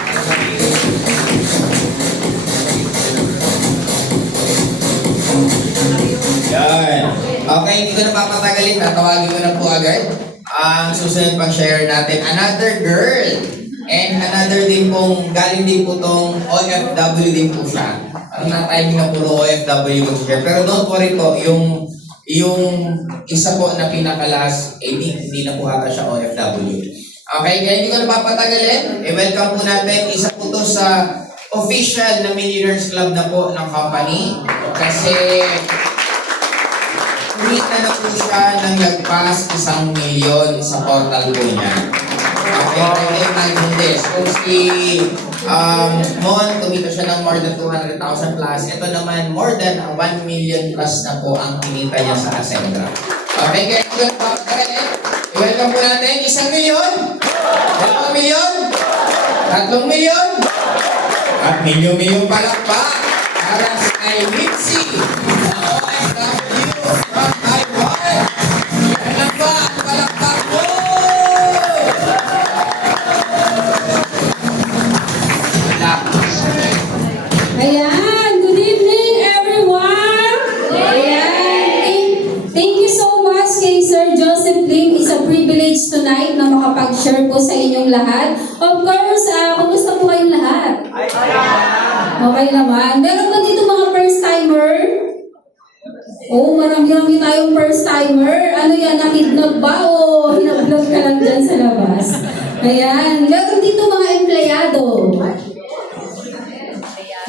Yan. Okay, hindi ko na papatagalin. Tatawagin ko na po agad. Ang susunod pang share natin, another girl. And another din pong, galing din po tong OFW din po siya. Parang na-timing na puro OFW ko share. Pero don't worry po, yung isa po na pinakalas, hindi na po ata siya OFW. Okay, kaya hindi ko na papatagalin. Welcome po natin. Isa po to sa official na Millionaires Club na po ng company. Kasi kumita na po siya ng lagpas 1 milyon sa portal po niya. Okay, right now this. So si Mon, kumita siya ng more than 200,000 plus. Ito naman, more than 1 million plus na po ang kinita niya sa Ascendra. Okay, kaya ito na papatagalin. I-welcome po natin 1 milyon, 2 milyon, 3 milyon, at milyon-milyon palakpak para sa kay Mitzi, na OFW from Taiwan. Yan ba ang palakpak mo? Ayan, good evening everyone! Ayan, thank you so much kay Sir Joseph Lim. It's a privilege tonight na makapag-share po sa inyong lahat. Of course, kumusta po kayong lahat? Okay naman. Meron ba dito mga first-timer? Oo, marami-rami tayong first-timer. Ano yan, nakidnap ba o hinablog ka lang dyan sa labas? Ayan. Meron dito mga empleyado.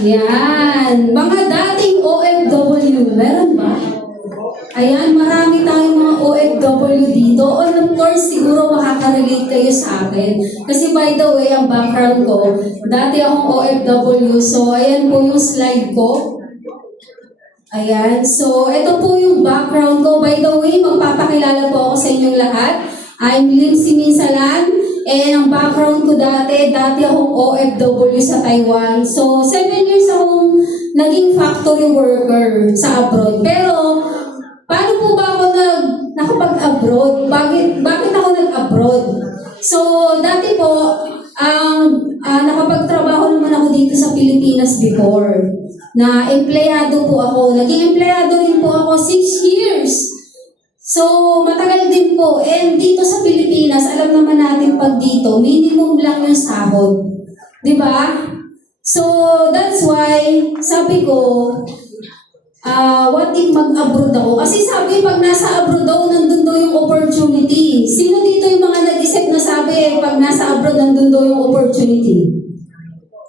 Yan. Mga dating OFW. Meron ba? Ayan, marami tayong mga OFW dito. And of course, siguro makaka-relate kayo sa akin. Kasi by the way, ang background ko, dati akong OFW. So, ayan po yung slide ko. Ayan. So, ito po yung background ko. By the way, magpapakilala po ako sa inyong lahat. I'm Lim Siminsalan. And ang background ko dati akong OFW sa Taiwan. So, 7 years akong naging factory worker sa abroad. Pero, paano po ba ako nakapag-abroad? Bakit ako nag-abroad? So, dati po, nakapagtrabaho naman ako dito sa Pilipinas before. Na empleyado po ako. Naging empleyado rin po ako 6 years. So, matagal din po. And dito sa Pilipinas, alam naman natin pag dito, minimum lang yung sahod. Diba? So, that's why, sabi ko, what if mag-abroad ako? Kasi sabi, pag nasa abroad daw, nandun daw yung opportunity. Sino dito yung mga nag-isip na sabi, pag nasa abroad, nandun daw yung opportunity?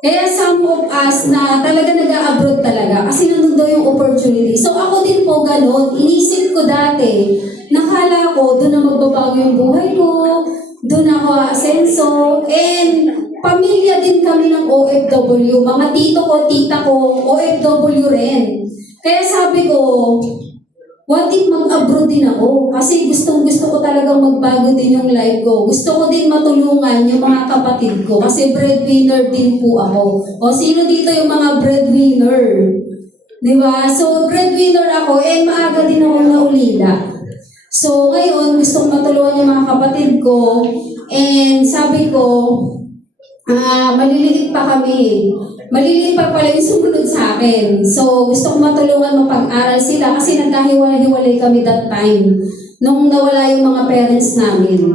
Kaya some of us na talaga nag-abroad talaga kasi nandun daw yung opportunity. So ako din po ganun. Inisip ko dati, nakala ko doon na magbabago yung buhay ko, doon ako ako aasenso, and pamilya din kami ng OFW. Mga tito ko, tita ko, OFW rin. Kaya sabi ko, what if mag-abroad din ako? Kasi gusto ko talagang magbago din yung life ko. Gusto ko din matulungan yung mga kapatid ko kasi breadwinner din po ako. O sino dito yung mga breadwinner? Di ba? So breadwinner ako and maaga din ako naulila. So ngayon, gusto kong matulungan yung mga kapatid ko and sabi ko, maliliit pa kami. Maliliit pa pala yung sumunod sa akin. So, gusto ko matulungan mapag-aral sila kasi nagkahiwalay-hiwalay kami that time nung nawala yung mga parents namin.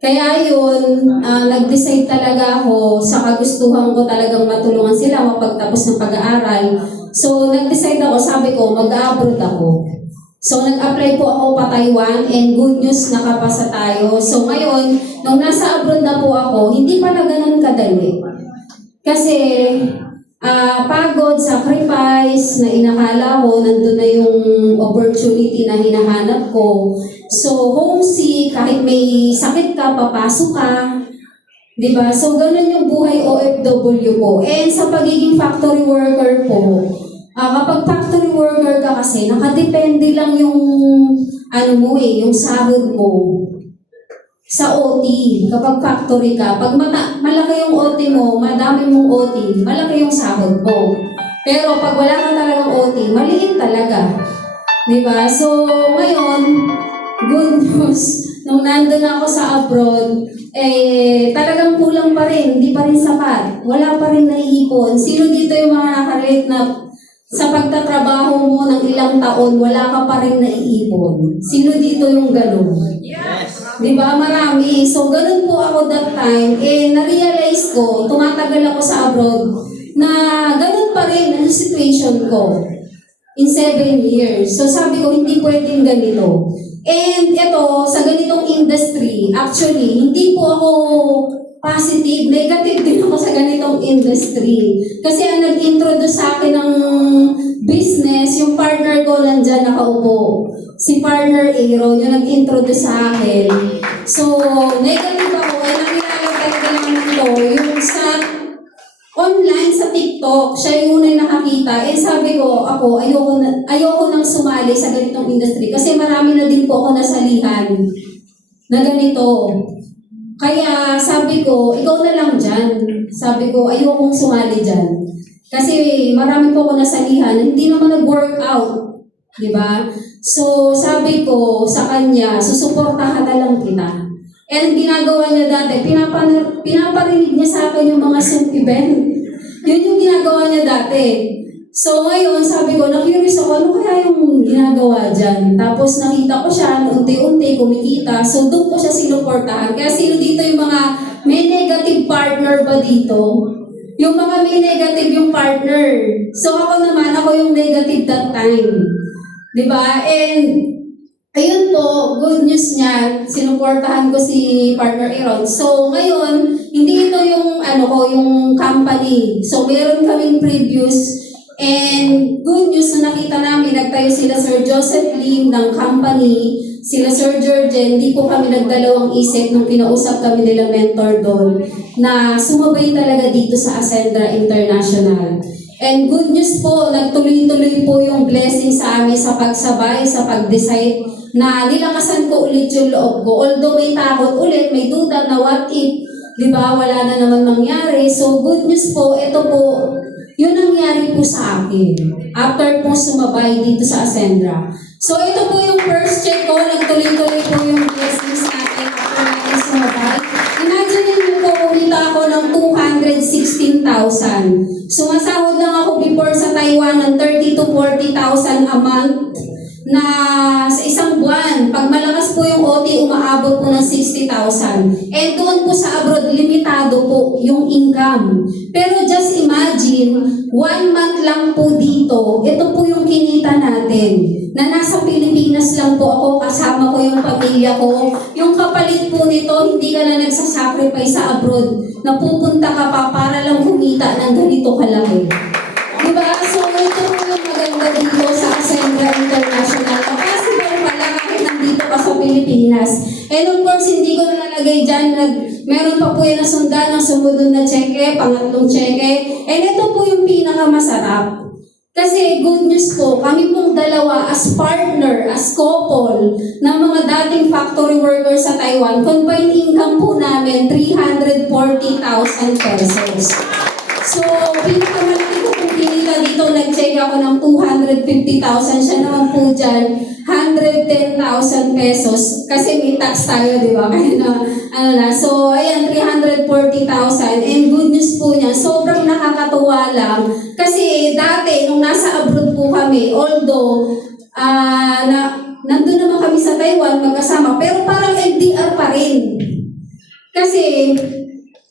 Kaya yun, nag-decide talaga ako sa kagustuhan ko talagang matulungan sila mapagtapos ng pag-aaral. So, nag-decide ako, sabi ko, mag-abroad ako. So, nag-apply po ako pa Taiwan and good news, nakapasa tayo. So, ngayon, nung nasa abroad na po ako, hindi pala ganun kadali. Kasi, pagod, sacrifice, na inakala ko, nandun na yung opportunity na hinahanap ko. So, homesick, kahit may sakit ka, papasok ka. Diba? So, ganun yung buhay OFW ko. And sa pagiging factory worker po, kapag factory worker ka kasi, nakadepende lang yung, yung sahod mo sa OT, kapag factory ka. Pag malaki yung OT mo, madami mong OT, malaki yung sahod mo. Pero pag wala ka talagang OT, maliit talaga. Diba? So, ngayon, good news, nung nandun ako sa abroad, talagang kulang pa rin, hindi pa rin sapat. Wala pa rin naiipon. Sino dito yung mga nakarelate na sa pagtatrabaho mo ng ilang taon, wala ka pa rin naiipon? Sino dito yung gano'n? Yes. Diba? Marami. So, ganun po ako that time. Na-realize ko, tumatagal ako sa abroad, na ganun pa rin ang situation ko in 7 years. So, sabi ko, hindi pwedeng ganito. And ito, sa ganitong industry, actually, hindi po ako positive, negative din ako sa ganitong industry. Kasi ang nag-introduce sa akin ng business, yung partner ko nandyan nakaupo. Si partner Aaron, yung nag-introduce sa akin. So, negative ako. Nakilala talaga naman ito. Yung sa online, sa TikTok, siya yung unang nakakita. Sabi ko, ayoko nang sumali sa ganitong industry. Kasi marami na din po ako nasalihan na ganito. Kaya sabi ko, ikaw na lang dyan. Sabi ko, ayokong sumali dyan. Kasi marami po ako nasalihan, hindi naman nag-workout. Diba? So, sabi ko sa kanya, susuportahan na lang kita. And ginagawa niya dati, pinaparinig niya sa akin yung mga Zoom event. Yun yung ginagawa niya dati. So ngayon, sabi ko, na-curious ako, ano kaya yung ginagawa dyan? Tapos nakita ko siya, unti-unti kumikita. So doon ko siya sinuportahan. Kaya sino dito yung mga may negative partner ba dito? Yung mga may negative yung partner. So ako naman, ako yung negative that time. Diba? And ayun po, good news niya, sinuportahan ko si partner Aaron. So ngayon, hindi ito yung yung company. So meron kaming previous. And good news na nakita namin, nagtayo sila Sir Joseph Lim ng company, sila Sir Georgian, hindi po kami nagdalawang isip nung kinausap kami nila mentor doon na sumabay talaga dito sa Ascendra International. And good news po, nagtuloy-tuloy po yung blessing sa amin sa pagsabay, sa pag-decide na nilakasan ko ulit yung loob ko. Although may takot ulit, may duda na what if, di ba, wala na naman mangyari. So good news po, ito po, yun nangyari po sa akin after po sumabay dito sa Ascendra. So ito po yung first check ko, nagtuloy-tuloy po yung blessing sa akin after natin sumabay. Imagine niyo po, kumita ako ng 216,000. Sumasahod lang ako before sa Taiwan ng 30,000 to 40,000 a month na sa isang buwan. Pag malakas po yung OT, umaabot po ng 60,000. And doon po sa abroad, limitado po yung income. Pero just imagine, 1 month lang po dito, ito po yung kinita natin. Na nasa Pilipinas lang po ako, kasama ko yung pamilya ko. Yung kapalit po nito, hindi ka na nagsasacrifice sa abroad. Napupunta ka pa para lang kumita ng ganito kalaki. Diba? So ito po yung maganda dito sa Ascendra International. Possible pala kahit nandito ka sa Pilipinas. Pilipinas. And of course, hindi ko na nalagay dyan, meron pa po yan na sundan ng sumunod na cheque, pangatlong cheque. And ito po yung pinakamasarap. Kasi good news po, kami pong dalawa as partner, as couple, ng mga dating factory workers sa Taiwan, combined income po namin 340,000 pesos. So, pinakamalaki ko pong kinita dito, nag-check ako ng 250,000. Siya naman po dyan, 110,000 pesos. Kasi may tax tayo, di ba? Kaya na, So, ayan, 340,000. And good news po niya, sobrang nakakatuwa lang. Kasi dati, nung nasa abroad po kami, although, nandun naman kami sa Taiwan, magkasama, pero parang LDR pa rin. Kasi,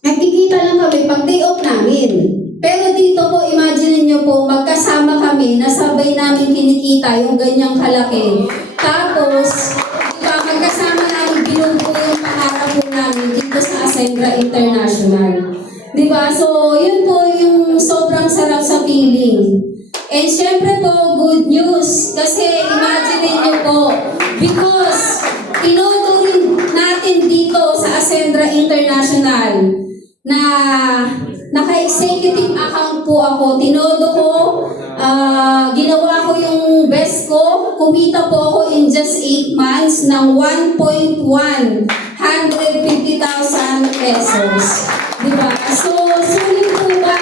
nagkikita lang kami pag day off namin. Pero dito po, imagine niyo po, magkasama kami, nasabay namin kinikita yung ganyang kalaki. Tapos, diba, magkasama namin binubuo yung pangarap po namin dito sa Ascendra International. Diba? So, yun po yung sobrang sarap sa feeling. And syempre po, good news. Kasi imagine niyo po, because tinodo rin natin dito sa Ascendra International na naka-executive account po ako. Tinodo ko, ginawa ko yung best ko. Kumita po ako in just 8 months ng 150,000 pesos. Diba? So, sulit po ba?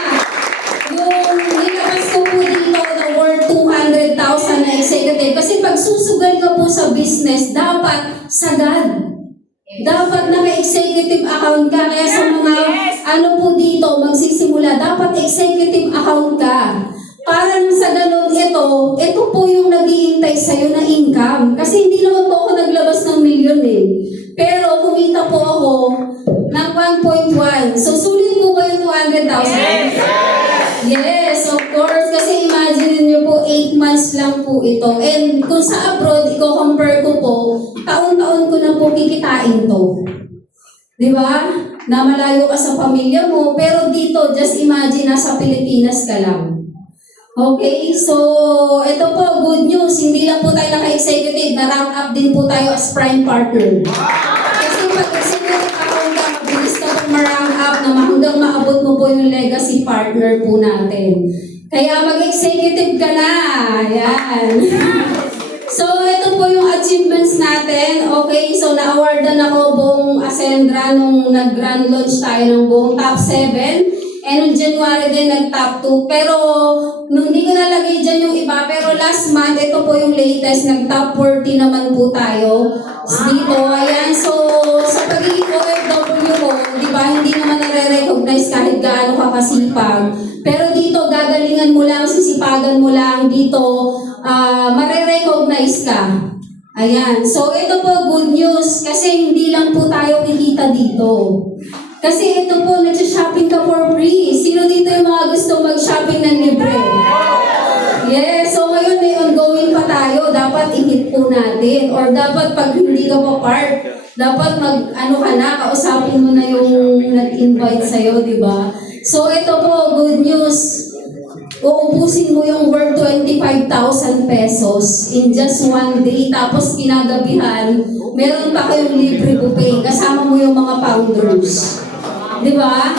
Yung nilabas ko po dito na worth 200,000 na executive. Kasi pag susugal ka po sa business, dapat sagad. Dapat naka-executive account ka. Kaya sa mga ano po dito, magsisimula, dapat executive account ka. Para nang sa ganun, ito po yung nag-iintay sa'yo na income. Kasi hindi naman po ako naglabas ng milyon eh. Pero kumita po ako ng 1.1. So, sulit po ba yung 200,000? Yes, of course. Kasi imagine niyo po, 8 months lang po ito. And kung sa abroad, i-compare ko po, taon-taon ko na po kikitain to. Di ba? Na malayo ka sa pamilya mo, pero dito, just imagine, nasa Pilipinas ka lang. Okay, so ito po, good news. Hindi lang po tayo naka-executive, na-rank up din po tayo as prime partner. Kasi pag executive account ka, mabilis ka pong ma-rank up na hanggang maabot mo po yung legacy partner po natin. Kaya mag-executive ka na. Ayan. So, ito po yung achievements natin. Okay, so na-awardan ako buong Ascendra nung nag-grand launch tayo ng buong top 7. And noong January din nag-top 2. Pero, nung hindi ko nalagay dyan yung iba, pero last month, ito po yung latest, nag-top 40 naman po tayo. Dito, ayan. So, sa pagiging OFW ko, di ba, hindi naman nare-recognize kahit gaano ka kasipag. Pero dito, gagalingan mo lang, sisipagan mo lang. Dito, mare-recognize ka. Ayan. So, ito po, good news. Kasi hindi lang po tayo kikita dito. Kasi ito po, nagsha-shopping ka for free. Sino dito yung mga gusto mag-shopping ng libre? Yes, so ngayon may ongoing pa tayo. Dapat i-hit po natin. Or dapat pag hindi ka pa part, dapat kausapin mo na yung nag-invite sa'yo, di ba? So ito po, good news. Uubusin mo yung worth 25,000 pesos in just one day. Tapos kinagabihan, meron pa kayong libre buffet. Kasama mo yung mga founders. Di ba?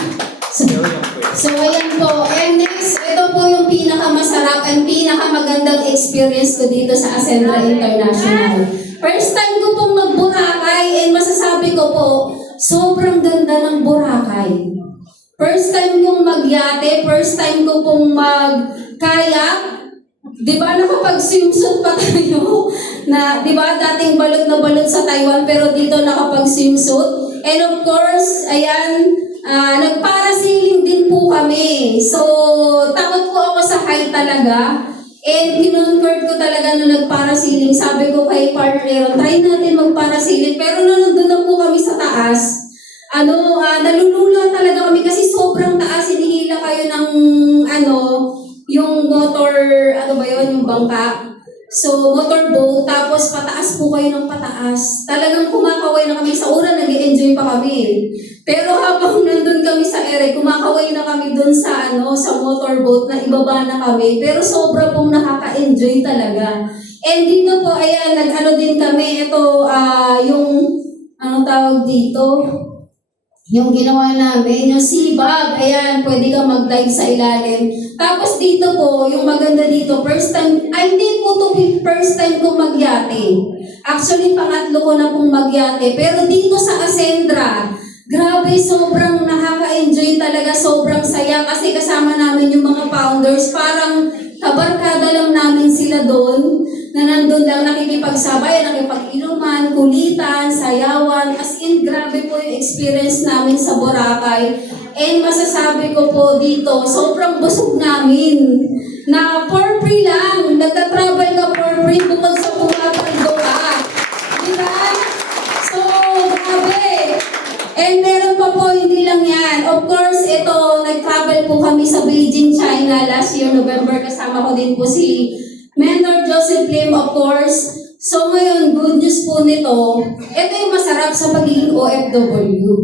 So, ayan po. And next, ito po yung pinakamasarap and pinakamagandang experience ko dito sa Ascendra International. First time ko pong mag-Boracay and masasabi ko po, sobrang ganda ng Boracay. First time kong magyate, first time ko pong mag-kayak. Di ba nakapag-swimsuit pa tayo? Na, di ba dating balot na balot sa Taiwan pero dito nakapag-swimsuit. And of course, ayan, nagparasailing din po kami. So, takot po ako sa height talaga. And kinonvert ko talaga nung nagparasailing. Sabi ko kay partner Aaron, try natin magparasailing. Pero nung nandun na po kami sa taas, nalulula talaga kami kasi sobrang taas. Hinihila kayo ng, yung motor, yung bangka. So, motorboat, tapos pataas po kayo ng pataas. Talagang kumakaway na kami. Sa una, nag-enjoy pa kami. Pero habang nandun kami sa ere, kumakaway na kami dun sa, sa motorboat na ibaba na kami. Pero sobra pong nakaka-enjoy talaga. And dito po, ayan, nag-ano din kami, ito, yung, ano tawag dito? Yung ginawa namin, yung sibag, ayan, pwede ka mag-dive sa ilalim. Tapos dito po, yung maganda dito, first time, ay hindi po to first time ko magyate. Actually, pangatlo ko na pong magyate. Pero dito sa Ascendra, grabe, sobrang nakaka-enjoy talaga, sobrang saya kasi kasama namin yung mga founders. Parang kabarkada lang namin sila doon, na nandun lang nakikipagsabay, nakipag-inuman, kulitan, sayawan. As in, grabe po yung experience namin sa Boracay. And masasabi ko po dito, sobrang busog namin na for free lang. Nagta-travel ka for free bukod sa pumapardo ka. Diba? So, grabe. And meron pa po, hindi lang yan. Of course, ito, nag-travel po kami sa Beijing, China last year, November. Kasama ko din po si Mentor Joseph Lim, of course. So ngayon, good news po nito, ito yung masarap sa pagiging OFW.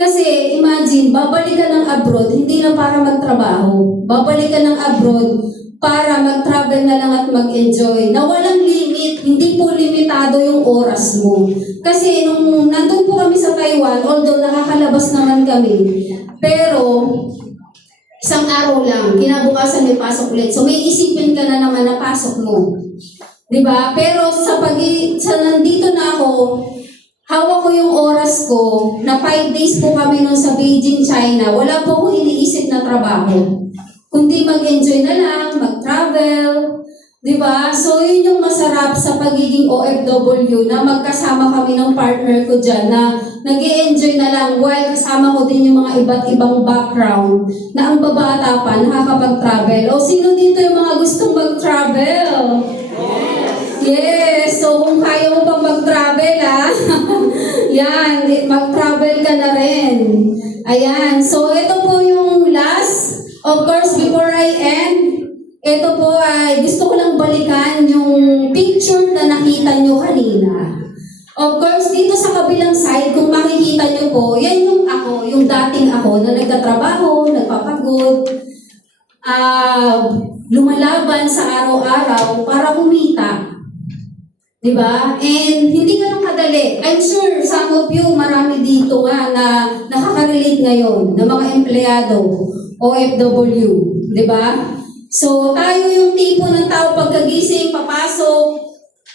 Kasi imagine, babalik ka ng abroad, hindi na para magtrabaho. Babalik ka ng abroad para mag-travel na lang at mag-enjoy. Na walang limit, hindi po limitado yung oras mo. Kasi nung nandun po kami sa Taiwan, although nakakalabas naman kami, pero isang araw lang, kinabukasan may pasok ulit. So may isipin ka na naman na pasok mo. Diba? Pero sa nandito na ako, hawak ko yung oras ko, na 5 days po kami nun sa Beijing, China. Wala po akong iniisip na trabaho. Kundi mag-enjoy na lang, mag-travel. Diba? So yun yung masarap sa pagiging OFW na magkasama kami ng partner ko dyan na nag-i-enjoy na lang while kasama ko din yung mga iba't ibang background na ang babata pa nakakapag-travel. O sino dito yung mga gustong mag-travel? Yes! So kung kaya mo pang mag-travel yan, mag-travel ka na rin. Ayan. So ito po yung last. Of course, before I end, ito po ay gusto ko lang balikan yung picture na nakita nyo kanina. Of course, dito sa kabilang side, kung makikita nyo po, yan yung ako, yung dating ako na nagtatrabaho, nagpapagod, lumalaban sa araw-araw para kumita. Diba? And hindi ganun kadali. I'm sure some of you, marami dito nga na nakaka-relate ngayon na mga empleyado, OFW. Diba? So, tayo yung tipo ng tao pagkagising, papasok,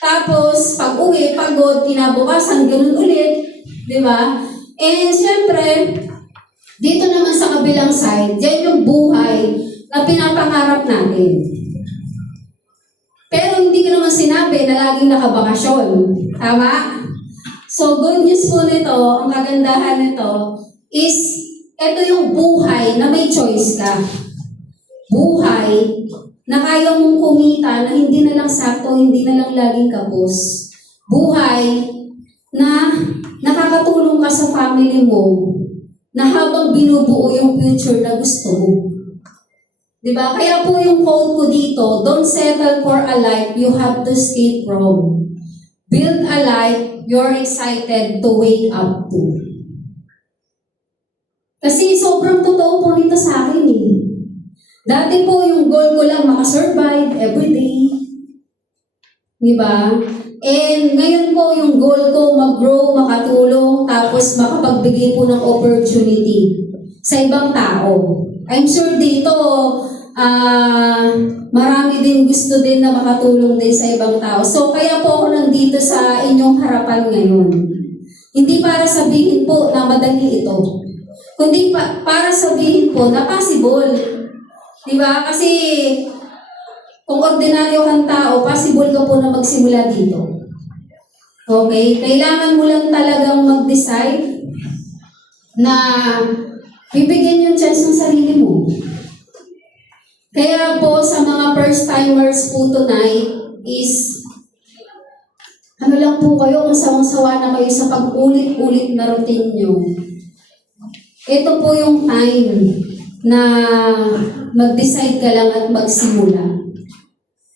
tapos pag-uwi, pagod, kinabukasan, ganun ulit. Diba? And syempre, dito naman sa kabilang side, yan yung buhay na pinapangarap natin. Pero hindi ko naman sinabi na laging nakabakasyon. Tama? So, good news po nito, ang kagandahan nito, is ito yung buhay na may choice ka. Buhay na kaya mong kumita na hindi na lang sakto, hindi na lang laging kapos. Buhay na nakakatulong ka sa family mo na habang binubuo yung future na gusto mo. Diba? Kaya po yung quote ko dito, don't settle for a life you have to escape from. Build a life you're excited to wake up to. Kasi sobrang totoo po nito sa akin eh. Dati po yung goal ko lang makasurvive everyday. Diba? And ngayon po yung goal ko mag-grow, makatulong, tapos makapagbigay po ng opportunity sa ibang tao. I'm sure dito, marami din gusto din na makatulong din sa ibang tao. So kaya po ako nandito sa inyong harapan ngayon. Hindi para sabihin po na madali ito. Kundi para sabihin po na possible. Diba? Kasi kung ordinaryo kang tao, possible ka po na magsimula dito. Okay? Kailangan mo lang talagang mag-decide na bibigyan yung chance ng sarili mo. Kaya po sa mga first-timers po tonight is ano lang po kayo, kung sawang-sawa na kayo sa pag-ulit-ulit na routine nyo. Ito po yung time na mag-decide ka lang at magsimula.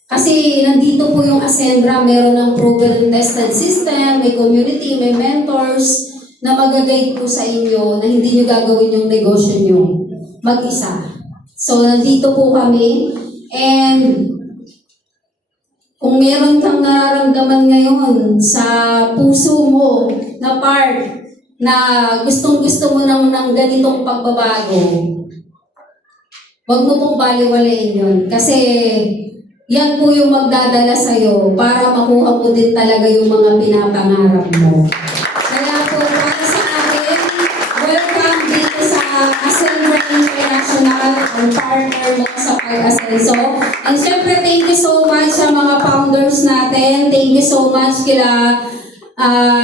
Kasi nandito po yung Ascendra, meron ng proven tested system, may community, may mentors na mag-guide po sa inyo na hindi nyo gagawin yung negosyo nyo mag-isa. So nandito po kami and kung meron kang nararamdaman ngayon sa puso mo na part na gustong-gusto mo ng ganitong pagbabago, huwag mo pong baliwalain yun. Kasi yan po yung magdadala sa'yo para makuha mo din talaga yung mga pinapangarap mo. Kaya po, para sa akin, welcome dito sa Ascendra International, ang partner mo sa Pag-Asenso. And syempre, thank you so much sa mga founders natin. Thank you so much kila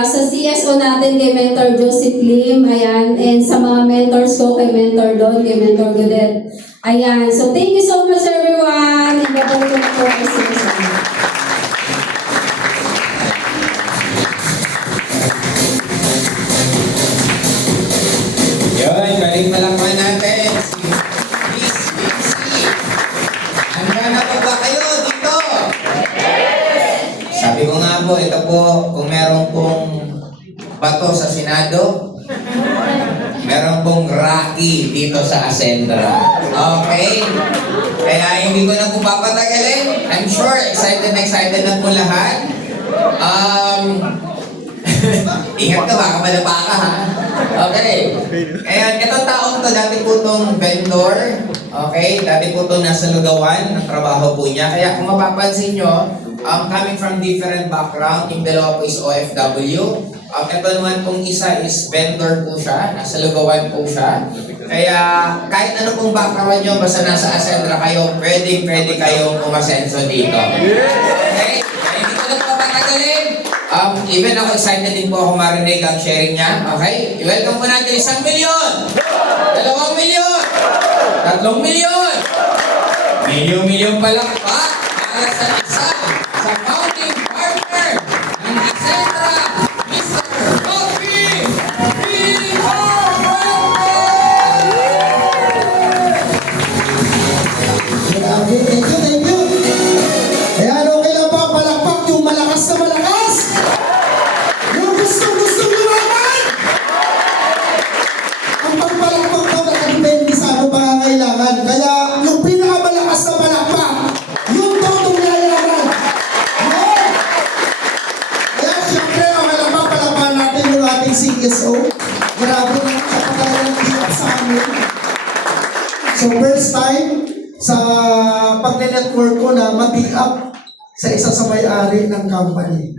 sa CSO natin kay Mentor Joseph Lim, ayan, and sa mga mentors ko kay Mentor Don, kay Mentor Godet. Ayan, so thank you so much everyone. And babalik ko na po kay CSO. Yun, balik malakman natin. Si Miss Vinci. Handa na po ba kayo dito? Sabi ko nga po, ito po, kung meron pong bato sa Senado, meron pong Rocky dito sa Ascendra. Okay? Kaya hindi ko na po papatagalin. I'm sure excited na po lahat. Ingat ka, baka madapa ka ha. Okay. Ayan, itong taong to, dati po itong vendor. Okay, dati po itong nasa Lugawan, ang trabaho po niya. Kaya kung mapapansin nyo, coming from different background, yung dalawa po is OFW. Ito naman pong isa is vendor po siya, nasa Lugawan po siya. Kaya kahit ano pong background nyo, basta nasa Ascendra kayo, pwede kayong umasenso dito. Okay? Kaya hindi ko na papatagalin. Even ako excited din po ako marinig ang sharing niya. Okay? I-welcome po natin 1 milyon! 2 milyon! 3 milyon! Milyon palakpak para sa isa sa founding partner ng Ascendra, Mr. Rocky Grabe, thank you. Ayan, okay lang ba? Palakpak yung malakas na malakas? Yung gusto lumaban? Ang pagpalakpak daw nakadepende sa ano pangangailangan. Kaya yung pinakamalakas na palakpak, yung totong yayaman. Yeah! Kaya syempre, okay lang ba? Palakpakan natin yung ating CSO. Grabe na kapagalalang hirap sa amin. So first time sa pagne-network ko na mag-pick up sa isa sa may-ari ng company.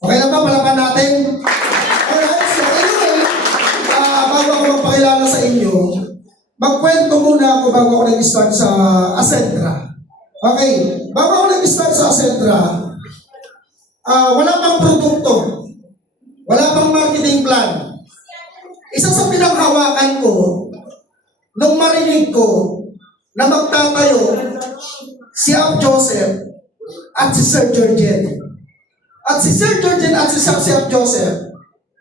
Okay lang ba? Palapan natin? Alright, so anyway, bago ako magpakilala sa inyo, magkwento muna ako bago ako nag-start sa Ascendra. Okay, bago ako nag-start sa Ascendra, wala pang produkto, wala pang marketing plan. Isa sa pinanghawakan ko, nung marinig ko na magtatayo si Ab Joseph at si Sir Georgen. At si Sir Georgen at si Ab Joseph,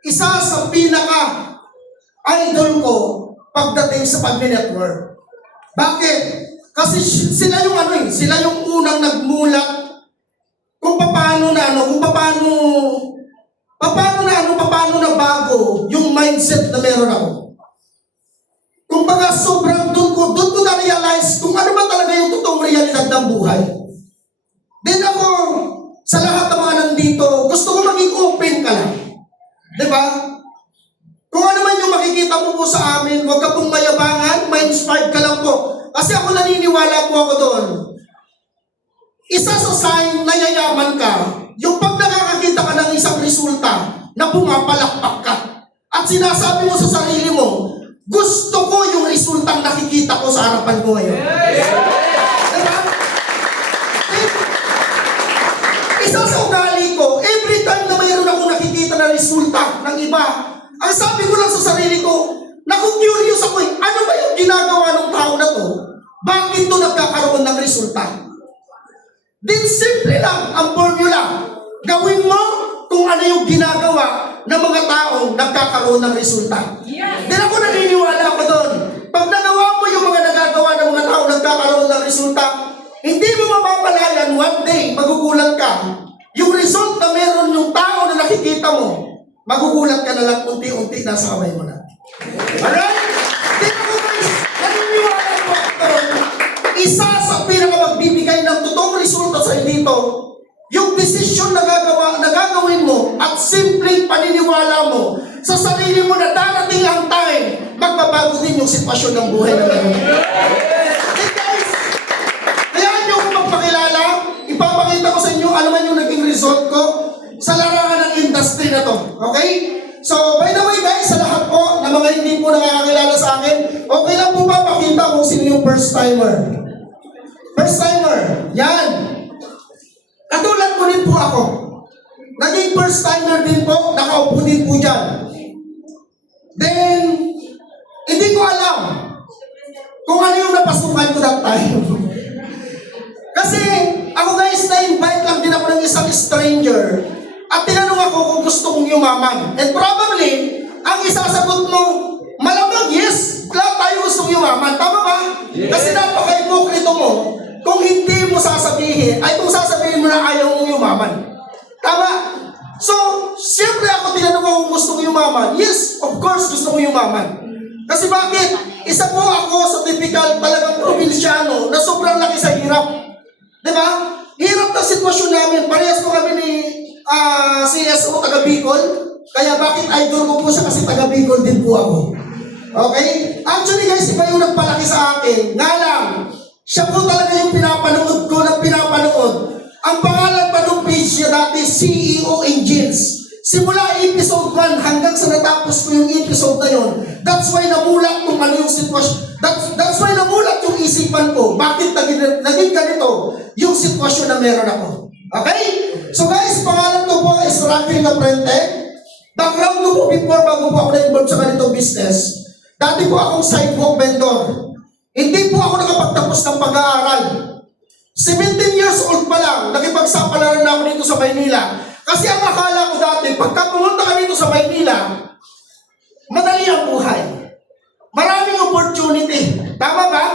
isa sa pinaka-idol ko pagdating sa pag-network. Bakit? Kasi sila yung sila yung unang nagmulat kung paano na bago yung mindset na meron ako. Kung baga sobrang doon ko na-realize kung ano ba talaga yung totoong realidad ng buhay. Then ako, sa lahat ng mga nandito, gusto ko maging open ka lang. Diba? Kung ano man yung makikita mo po sa amin, huwag ka pong mayabangan, ma-inspired ka lang po. Kasi ako naniniwala po ako doon. Isa sa sign na yayaman ka, yung pag nakakakita ka ng isang resulta na pumapalakpak ka. At sinasabi mo sa sarili mo, gusto ko yung resultang nakikita ko sa harapan ko ngayon. Diba? Isa sa ugali ko, every time na mayroon ako nakikita na resulta ng iba, ang sabi ko lang sa sarili ko, naku-curious ako ano ba yung ginagawa ng tao na to? Bakit to nagkakaroon ng resulta? Then simple lang ang formula. Gawin mo kung ano yung ginagawa ng mga taong nagkakaroon ng resulta. Then ako naniniwala ko doon. Pag nagawa mo yung mga nagagawa ng mga taong nagkakaroon ng resulta, hindi mo mapapalayan one day, magugulat ka. Yung result na meron yung tao na nakikita mo, magugulat ka na lang unti-unti nasa kamay mo na. Alright? Then ako guys, naniniwala ko doon. Isa sa pinakamagbibigay ng totoong resulta sa dito, desisyon na gagawin mo at simpleng paniniwala mo sa sarili mo na darating ang time, magbabago din yung sitwasyon ng buhay na ngayon. Okay guys, hayaan niyo ako magpakilala. Ipapakita ko sa inyo ano man yung naging result ko sa larangan ng industry na to. Okay? So, by the way guys, sa lahat po na mga hindi po nakakakilala sa akin, okay lang po ba pakita kung sino yung first timer? First timer, yan. Katulad mo rin po ako. Naging first timer din po, nakaupo din po dyan. Then, hindi ko alam kung ano yung napasukan ko that time. Kasi ako guys, na-invite lang din ako ng isang stranger at tinanong ako kung gusto kong yumaman. And probably, ang isasagot mo, malamang yes, lahat tayo gustong yumaman. Tama ba? Kasi napaka-ipokrito mo kung hindi mo sasabihin, ay kung sasabihin mo na ayaw mong yumaman. Tama? So, siyempre ako tinanong ko kung gusto ko yumaman. Yes, of course gusto ko yumaman. Kasi bakit? Isa po ako sa typical talagang probinsyano na sobrang laki sa hirap. Diba? Hirap na sitwasyon namin. Parehas po kami ni CSO taga Bicol. Kaya bakit idol ko po siya kasi taga Bicol din po ako. Okay? Actually guys, iba yung nagpalaki sa akin. Nga lang, siya po talaga yung pinapanood ko na pinapanood. Ang pangalan pa ng page niya dati, CEO Engines. Simula episode 1 hanggang sa natapos ko yung episode na yun. That's why namulat kung ano yung sitwasyon. That's why namulat yung isipan ko. Bakit naging ganito yung sitwasyon na meron ako. Okay? So guys, pangalan ko po is Rafi Caprente. Background ko po before bago po ako na-involve sa ganitong business. Dati po akong sidewalk vendor. Hindi po ako nakapagtapos ng pag-aaral. 17 years old pa lang, nakipagsapalaran na ako dito sa Maynila. Kasi ang akala ko dati, pagka pumunta ka dito sa Maynila, madali ang buhay. Maraming opportunity. Tama ba?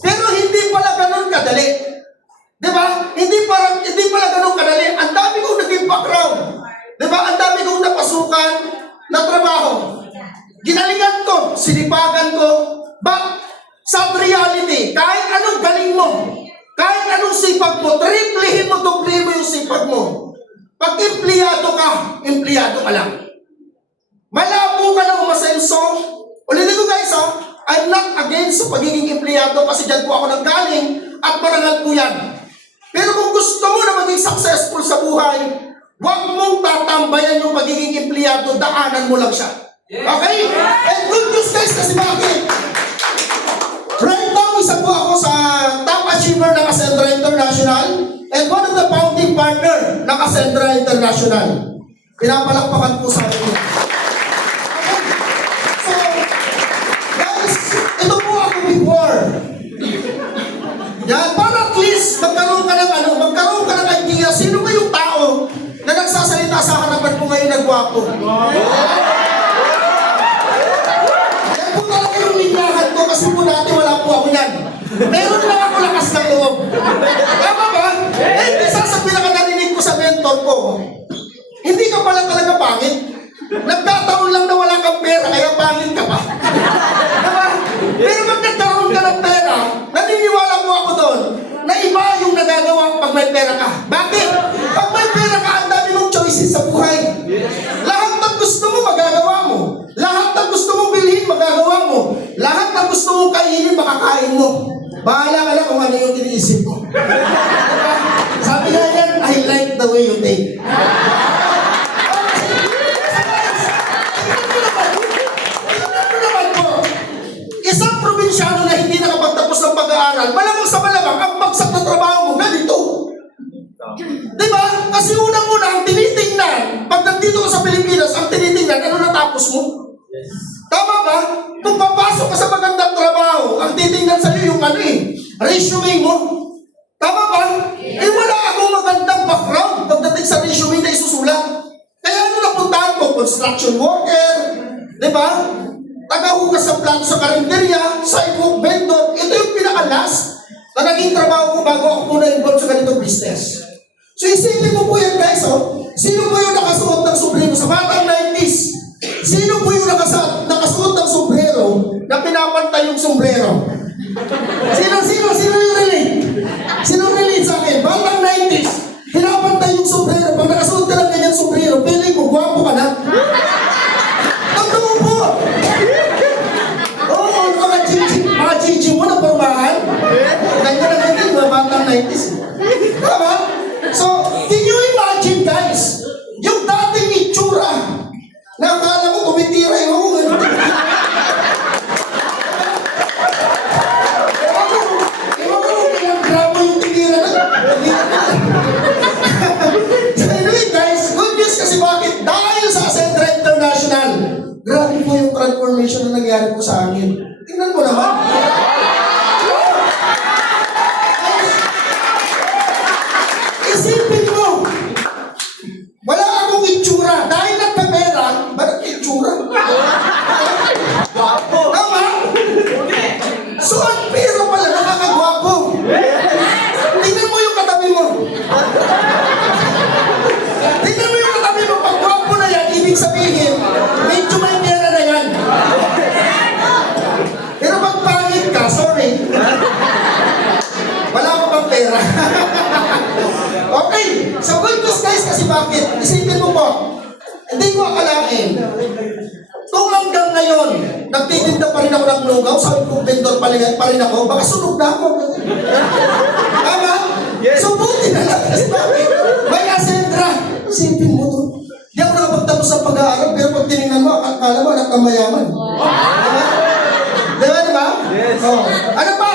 Pero hindi pala ganun kadali. Diba? Hindi pala ganun kadali. Ang dami kong naging background. Diba? Ang dami kong napasukan na trabaho. Ginalingan ko, sinipagan ko. But sa reality, kahit anong galing mo, kahit anong sipag mo, triplehin mo, doblehin mo yung sipag mo. Pag empleyado ka, empleyado ka lang. Malabo ka na umasenso. Ulitin ko guys I'm not against sa pagiging empleyado kasi dyan po ako nanggaling at marangal po yan. Pero kung gusto mo na maging successful sa buhay, huwag mong tatambayan yung pagiging empleyado, daanan mo lang siya. Okay? And good news guys kasi bakit? Right now, isa po ako sa top achiever ng Ascendra International and one of the founding partner ng Ascendra International. Pinapalakpakan po sa akin. Okay. So, guys, ito po ako before. Yan, para at least magkaroon ka ng idea, sino ba yung tao na nagsasalita sa harapan ko ngayon na gwapo? Yan po talaga yung linyahan ko kasi po dati wala po ako yan. Meron lang ako lakas ng loob. Tama ba? Eh, isa sa pinaka-narinig ko sa mentor ko, hindi ka pala talaga pangit. Nagkataon lang na wala kang pera, kaya pangit ka pa. Diba? Pero pag nagkaroon ka ng pera, naniniwala mo ako doon na iba yung nagagawa pag may pera ka. Bakit? Pag may pera ka, ang dami mong choices sa buhay. Lahat ng gusto mo, magagawa mo. Lahat ng gusto mong bilhin, magagawa mo. Lahat ng gusto mong kainin, makakain mo. Bahala ka lang kung ano yung iniisip mo. Sabi nga yan, I like the way you think. Isang probinsyano na hindi nakapagtapos ng pag-aaral, malamang sa malamang, ang bagsak na trabaho mo, ganito. Diba? Kasi unang-una, ang tinitingnan, pag nandito ka sa Pilipinas, ang tinitingnan, ano natapos mo? Tama ba? Kung papasok ka sa magandang trabaho, ang titingnan sa'yo yung resume mo. Tama ba? Eh wala akong magandang background pagdating sa resume na isusulat. Kaya ano napuntahan ko? Construction worker, diba? Tagahugas sa plato sa karinderya, sidewalk vendor. Ito yung pinaka-last na naging trabaho ko bago ako muna involved sa ganitong business. So isipin mo po yan guys, sino po yung nakasuot ng sombrero sa batang 90s? Sino po yung nakasuot ng sombrero na pinapantay yung sombrero? Sino yung relate? Sino relate sa akin? Batang 90s, pinapantay yung tumitira yung Ewan ko kung ilang gramo yung tinira na. So anyway guys, good news kasi bakit? Dahil sa Acentra International, grabe po yung transformation na nangyari po sa amin. Tingnan mo naman. Isipin mo, wala akong itsura. Dahil nagpapera, ba't itsura? Tama? So, ang pera pala, nakakagwapo. Tingnan mo yung katabi mo. Tingnan mo yung katabi mo. Pag gwapo na yan, ibig sabihin, medyo may pera na yan. Pero pag pangit ka, sorry. Wala ko pang pera. Okay, so good news guys kasi bakit? Isipin mo po, hindi ko akalain. Kung hanggang ngayon, nagtitinda pa rin ako ng lugaw, sabi ko, vendor pa rin ako, baka sunog na ako. Tama? So buti na lang kasi bakit? May Acentra. Isipin mo to. Hindi ako nakapagtapos ng pag-aaral, pero pag tinignan mo, akala mo, anak ng mayaman. Diba? Diba? Yes. Oh. Ano pa?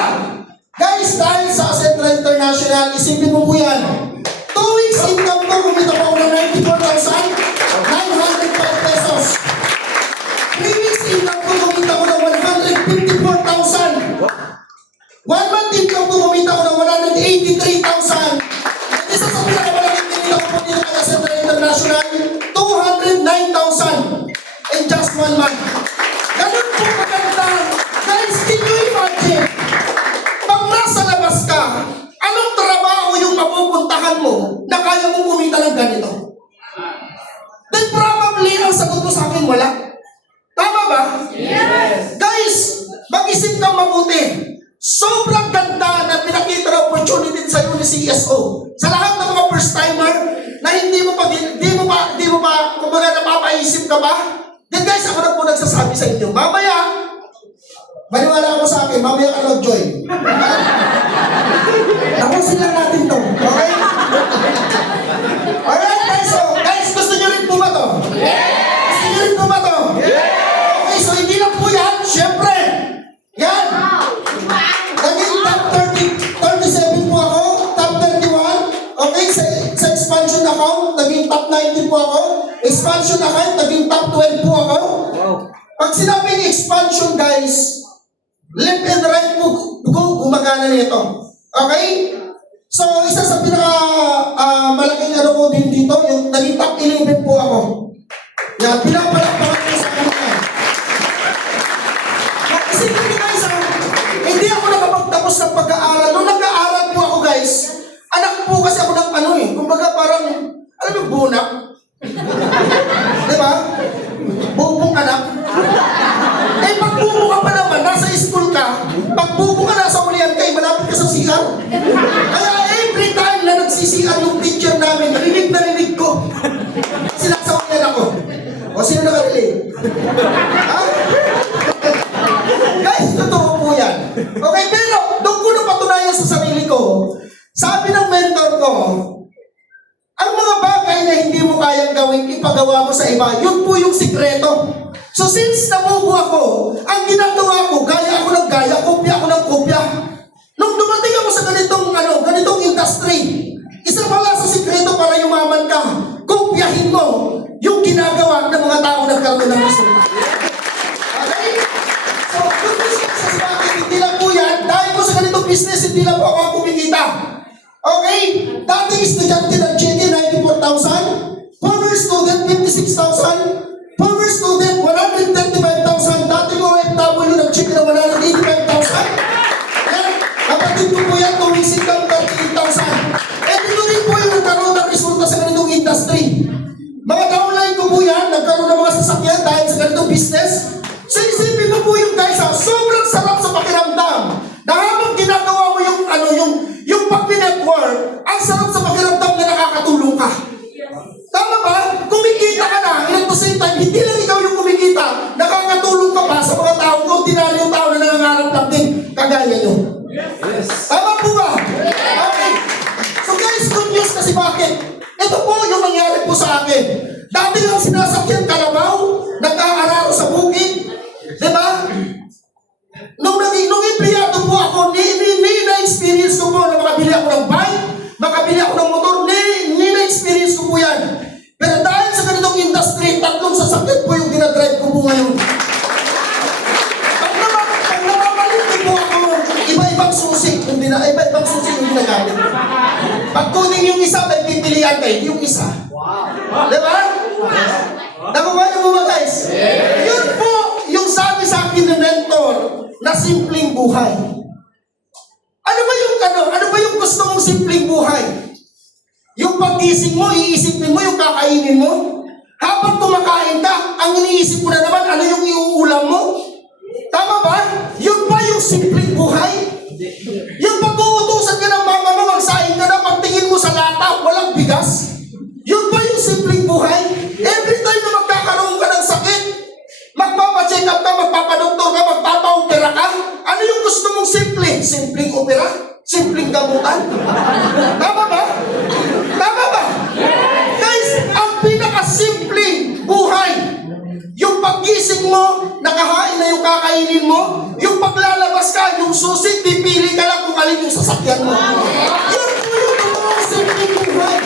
Guys, dahil sa Acentra International, isipin mo po yan. 2 weeks income ko, kumita pa ako ng 94,905 pesos. 3 weeks income ko, kumita ko ng 154,000. 1 month income ko, kumita ko ng 183,000. Isa sa pinakamalaking kumita ko po dito kay Acentra International, 209,000 in just 1 month. Ganun po maganda. Guys, can you imagine? Pag nasa labas ka, anong trabaho yung mapupuntahan mo na kaya mong kumita ng ganito? Then probably, ang sagot mo sa akin, wala. Tama ba? Yes. Guys, mag-isip kang mabuti. Sobrang ganda na pinakita na opportunity sa iyo ni CSO. Sa lahat ng mga first-timer na hindi mo pa, kumbaga napapaisip ka ba? Then guys, ako na po nagsasabi sa inyo, mamaya, maniwala ako sa akin, mamaya ka mag-join. Tapusin lang natin to. Okay? Alright guys, so guys, gusto nyo rin po ba to? Gusto nyo rin po ba to? Okay, so hindi lang po yan, syempre. Yan. Naging top 37 po ako, top 31. Okay, sa expansion account, naging top 19 po ako. Expansion account, naging top 12 po ako. Wow. Pag sinabing expansion guys, left and right po gumagana nito. Okay? So, isa sa malaking ano ko din dito, yung naging top 11 po ako. Yan, pinapalakpakan ko sa kanila. Isipin niyo guys, hindi ako nakapagtapos ng pag-aaral. Nung nag-aaral po ako guys, anak po kasi ako ng ano kumbaga parang, alam mo, bunak. Diba? Bubong anak. Eh, pag bubo ka pa naman, nasa school ka, pag bubo ka, nasa ulian ka, malapit ka sa CR. Kaya every time na nagsi-CR yung teacher namin, narinig ko. Kasi nasa ulian ako. O, sino nakarelate? Ha? Guys, totoo po yan. Okay, pero doon ko napatunayan sa sarili ko, sabi ng mentor ko, ang mga bagay na hindi mo kayang gawin, ipagawa mo sa iba. Yun po yung sikreto. So since nabubo ako, ang ginagawa ko, gaya ako ng gaya, kopya ako ng kopya. Nung dumating ako sa ganitong industry, isa pala sa sikreto para yumaman ka, kopyahin mo yung ginagawa ng mga tao nagkaroon ng resulta. Okay? So, kung gusto ko sa bakit, hindi lang po yan, dahil ko sa ganitong business, hindi lang po ako ang kumikita. Okay? Dating estudyante ng GK, 94,000. Former student, 56,000. Former student, 135,000. Dating OFW ng GK na 185,000. Yan, kapatid ko po yan, tumising kang 38,000. Eh, dito rin po yung nagkaroon ng resulta sa ganitong industry. Mga downline ko po yan, nagkaroon ng mga sasakyan dahil sa ganitong business. So, isipin mo po yung guys, sobrang sarap sa pakiramdam. Na habang ginagawa mo yung pag-network, ang sarap sa pakiramdam na nakakatulong ka. Tama ba? Kumikita ka na, and at the same time, hindi lang ikaw yung kumikita, nakakatulong ka pa sa mga taong ordinaryong tao na nangangarap lang din, kagaya nyo. Yes. Tama po ba? Okay. So guys, good news kasi bakit? Ito po yung nangyari po sa akin. Dati lang sinasakyan kalabaw, nag-aararo sa bukid. Diba? Nung empleyado po ako, na-experience ko po na makabili ako ng bike, makabili ako ng motor, na-experience ko po yan. Pero dahil sa ganitong industry, 3 sasakyan po yung dinadrive ko po ngayon. Pag namamalit po ako, iba-ibang susi yung ginagamit. Pag kunin yung isa, may pipilian kayo, yung isa. Diba? Nakuha niyo mo ba guys? Yun po yung sabi sa akin ng mentor na simpleng buhay. Ano ba yung gusto mong simpleng buhay? Yung paggising mo, iisipin mo yung kakainin mo. Habang kumakain ka, ang iniisip mo na naman, ano yung iuulam mo? Tama ba? Yun ba yung simpleng buhay? Yung pag-uutusan ka ng mama mo, magsaing ka na, pagtingin mo sa lata, walang bigas? Yun ba yung simpleng buhay? Every time na magkakaroon ka ng sakit, magpapacheck up ka, magpapadoktor ka, magpapaopera ka, ano yung gusto mong simple? Simpleng opera? Simpleng gamutan? Tama ba? Tama ba? Guys, ang pinakasimpleng buhay, yung paggising mo, nakahain na yung kakainin mo, yung paglalabas ka, yung susi, pipili ka lang kung alin yung sasakyan mo. Yun po yung totoong simpleng buhay.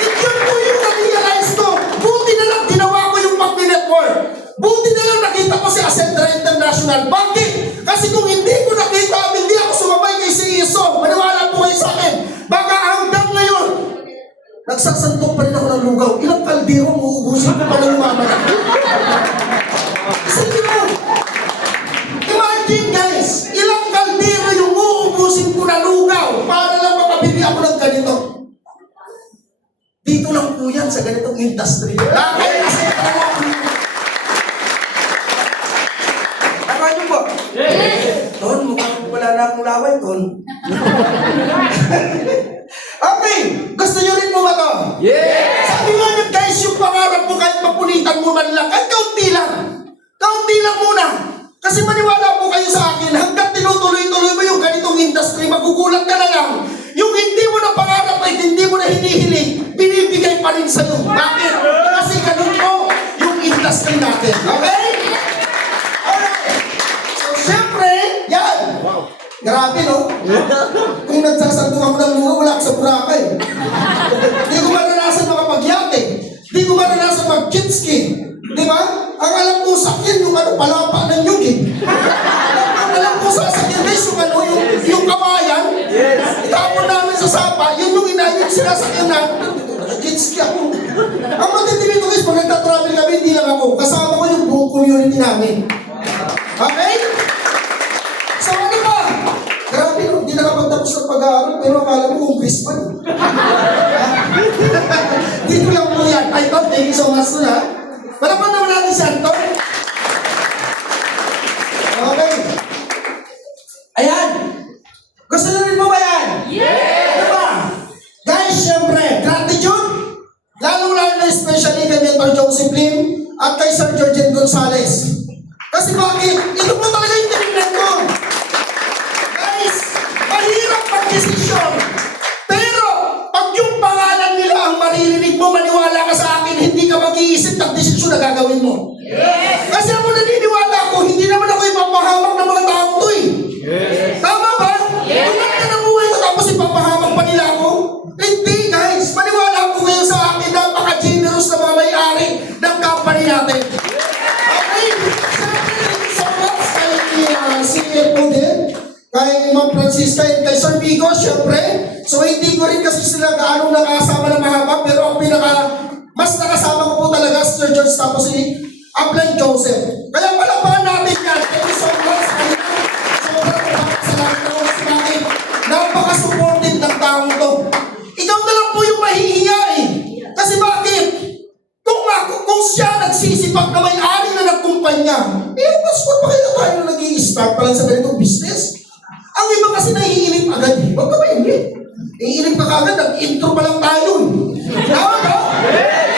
Yun po yung na-realize ko. Buti na lang ginawa ko yung pag-network. Buti na lang nakita ko si Ascendra International. Bakit? Kasi kung hindi ko nakita, hindi ako sumabay kay si Iso. Maniwala po kayo sa akin. Baka hanggang ngayon, nagsasantong pa rin ako ng lugaw. Ilang kaldero mo uubusin ko pa ng mama. Sige mo. Imagine guys, ilang kaldero yung uubusin ko na lugaw para lang makabili ako ng ganito. Dito lang po yan sa ganitong industry. Dahil kasi Tama niyo po? Ton, mukhang wala na akong laway, Ton. Okay, gusto niyo rin po ba to? Yes! Sabi nga niyo guys, yung pangarap mo kahit mapulitan mo man lang, kahit kaunti lang. Kaunti lang muna. Kasi maniwala po kayo sa akin, hanggang tinutuloy-tuloy mo yung ganitong industry, magugulat ka na lang. Yung hindi mo na pangarap ay hindi mo na hinihiling, binibigay pa rin sa'yo. Bakit? Kasi ganun po yung industry natin. Okay? Alright. So, syempre, yan. Grabe, no? Kung nagsasantung ako ng luha, wala ako sa Boracay. Di ko maranasan makapag-yate. Di ko maranasan mag-jet ski. Di ba? Ang alam ko sakyan yung palapa ng yugi. Ang alam ko sasakyan guys yung kawayan. Itapon namin sa sapa, yun yung sinasakyan na. Jet ski ako. Ang matindi nito guys, pag nagtatravel kami, hindi lang ako. Kasama ko yung buong community namin. Okay? So ano ba? Grabe no, hindi nakapagtapos ng pag-aaral, pero akala mo congressman. Dito lang po yan. I thought, thank you so much na. Malapan naman natin si Anton. Okay. Ayan. Gusto nyo rin mo ba yan? Yes! Diba? Guys, syempre, gratitude. Lalo-lalo na especially kay Mentor Joseph Lim at kay Sir Georgian Gonzales. Kasi bakit? Ito po talaga yung tinignan ko. Guys, mahirap mag-desisyon. Pero, pag yung pangalan nila ang maririnig mo, maniwala ka sa akin, hindi ka mag-iisip ng desisyon na gagawin mo. Yes! Kasi ako naniniwala ko, hindi naman ako ipapahamak ng mga tao to eh. Yes! Tama ba? Yes! Kung nagka ng buhay ko tapos ipapahamak pa nila ako? Hindi guys, maniwala ko kayo sa akin, napaka-generous na mga may-ari ng company natin. Okay? So much kay CFO din, kay Ma'am Francisca and kay Sir Vigo, syempre. So hindi ko rin kasi sila gaano nakasama na mahaba, pero ang mas nakasama ko po talaga si Sir George tapos si Upline Joseph. Kaya palapahan natin yan. Thank you so much. Sobrang salamat ako sa akin. Napaka-supportive ng taong to. Ikaw na lang po yung mahihiya eh. Kasi bakit? Kung siya nagsisipag na may-ari na nagkumpanya, mas pa kaya tayo na nag-i-start pa lang sa ganitong business. Ang iba kasi naiinip agad eh. Huwag ka mainip. Iinip ka kagad, nag-intro pa lang tayo eh. Tama ka?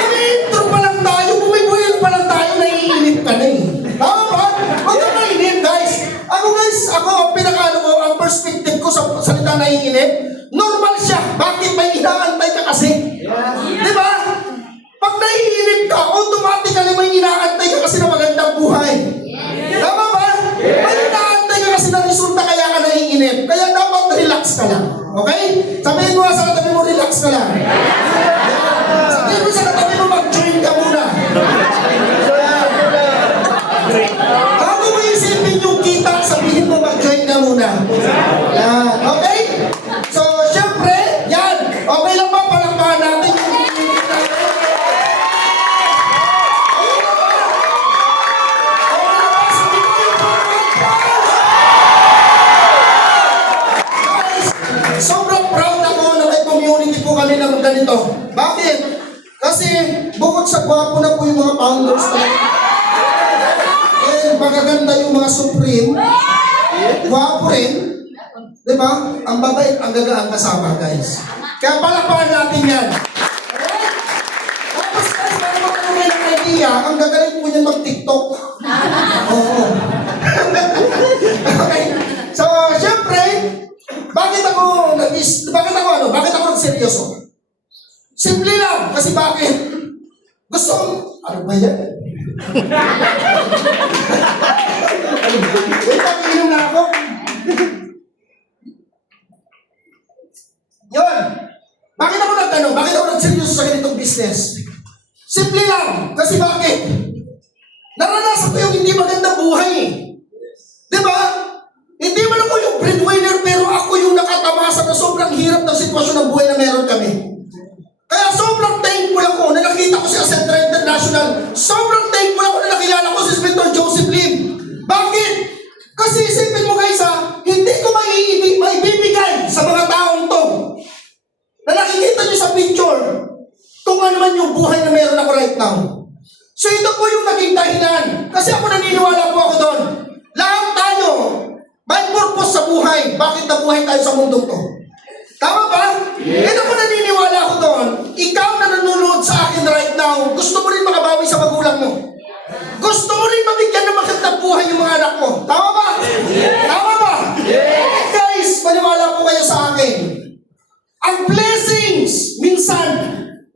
Nag-intro pa lang tayo, bumibuhil pa lang tayo, naiinip ka na eh. Tama ba? Huwag ka mainip guys. Ako ang pinakaano ko, ang perspective ko sa salita naiinip, normal siya. Bakit may inaantay ka kasi? Di ba? Pag naiinip Okay? Sabihin mo nga sa katabi mo, relax ka lang. Sabihin mo sa katabi mo, mag-join ka muna. Bago mo isipin yung kita, sabihin mo, mag-join ka muna. Yan. Okay? So, syempre, yan. Okay lang ba? Palakpakan natin yung community natin. Sobrang proud ako na may community po kami ng ganito. Bakit? Kasi bukod sa gwapo na po yung mga founders na magaganda yung mga supreme, gwapo rin, di ba? Ang babait, ang gagaan kasama, guys. Kaya palakpakan natin yan. Tapos guys, para magkaroon ng idea, ang gagaling po niyan mag-TikTok. Oo. Okay. So, syempre, bakit ako nagseryoso? Simple lang, kasi bakit? Gusto ko, ano ba yan? Wait, pag-inom na ako. Yun. Bakit ako nagseryoso sa ganitong business? Simple lang, kasi bakit? Naranasan ko yung hindi magandang buhay eh. Di ba? Hindi man ako yung breadwinner, pero ako yung nakatamasa na sobrang hirap ng sitwasyon ng buhay na meron kami. Kaya sobrang thankful ako na nakita ko si Acentra International. Sobrang thankful ako na nakilala ko si Inspector Joseph Lim. Bakit? Kasi isipin mo guys hindi ko maibibigay sa mga taong to na nakikita nyo sa picture kung ano man yung buhay na meron ako right now. So ito po yung naging dahilan. Kasi ako naniniwala po ako doon. Lahat tayo may purpose sa buhay. Bakit nabuhay tayo sa mundong to? Tama ba? Ito po naniniwala ako doon. Ikaw na nanonood sa akin right now, gusto mo rin makabawi sa magulang mo. Gusto mo rin mabigyan ng magandang buhay yung mga anak mo. Tama ba? Tama ba? Guys, maniwala po kayo sa akin. Ang blessings, minsan,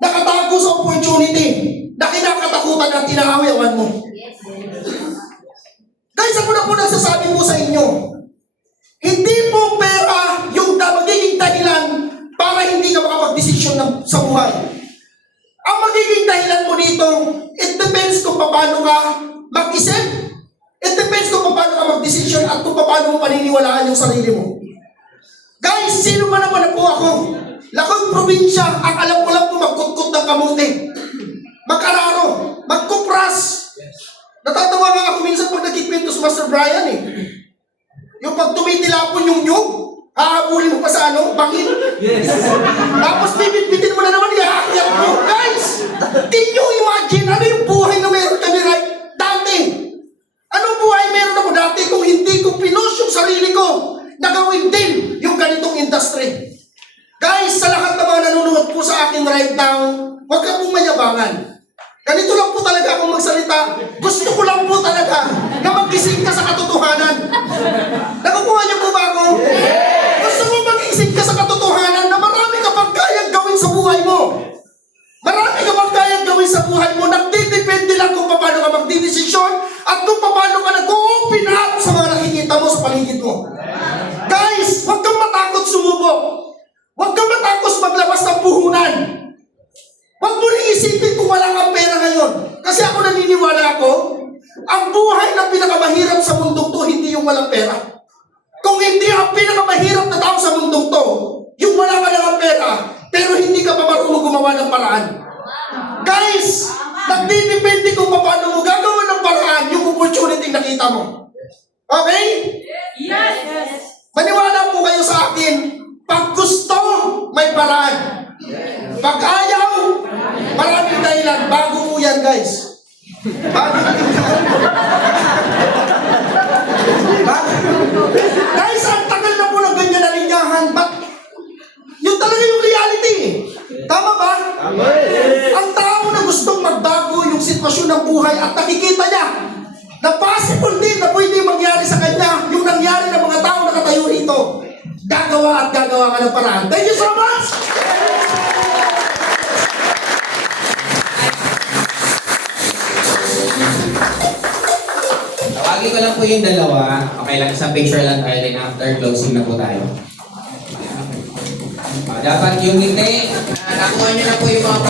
nakatago sa opportunity na kinakatakutan at inaawiawan mo. Guys, ako na po nagsasabi po sa inyo, hindi po pera yung magiging dahilan para hindi ka makapag-desisyon sa buhay. Ang magiging dahilan mo dito, it depends kung paano ka mag-isip, it depends kung paano ka mag-desisyon at kung paano mo paniniwalaan yung sarili mo. Guys, sino ba naman na po ako? Lakong probinsya, ang alam ko lang po magkutkot ng kamuti. Mag-araro, magkupras. Natatawa nga ako minsan pag nagkikwento sa Master Brian eh. Yung pag tumitilapon yung nyug, hahabulin mo pa sa bangin. Yes. Tapos bibit-bitin mo na naman, ihaakyat mo. Guys, can you imagine ano yung buhay na meron kami dati? Anong buhay meron ako dati kung hindi ko pinush yung sarili ko na gawin din yung ganitong industry? Guys, sa lahat ng mga nanonood po sa akin right now, huwag ka pong mayabangan. Ganito lang po talaga akong magsalita. Gusto ko lang po talaga na mag-ising ka sa katotohanan. Nakukuha niyo po ba ako? Gusto mo mag-ising ka sa katotohanan na marami ka pang kayang gawin sa buhay mo. Marami ka pang kayang gawin sa buhay mo. Nagdidepende lang kung paano ka magdidesisyon at kung paano ka nag-open up sa mga nakikita mo sa paligid mo. Guys, huwag kang matakot sumubok. Huwag kang matakot maglabas ng puhunan. Huwag mo rin isipin kung wala kang pera ngayon. Kasi ako naniniwala ako, ang buhay na pinakamahirap sa mundong to, hindi yung walang pera. Kung hindi ang pinakamahirap na tao sa mundong to, yung wala ka lang pera, pero hindi ka pa marunong gumawa ng paraan. Guys, nagdidepende kung paano mo gagawa ng paraan yung opportunity nakita mo. Okay? Yes! Maniwala po kayo sa akin, pag gusto, may paraan. Pag ayaw, maraming dahilan. Bago po yan, guys. Bago. Guys, ang tagal na po ng ganyan na linyahan. Yun talaga yung reality. Tama ba? Ang tao na gustong magbago yung sitwasyon ng buhay at nakikita niya na possible din na pwede mangyari sa kanya yung nangyari ng mga tao na nakatayo rito. Gagawa at gagawa ka ng paraan. Thank you so much! Tawagin ko lang po yung dalawa. Okay lang, isang picture lang tayo din after closing na po tayo. Dapat yung ngiti, nakuha nyo na po yung mga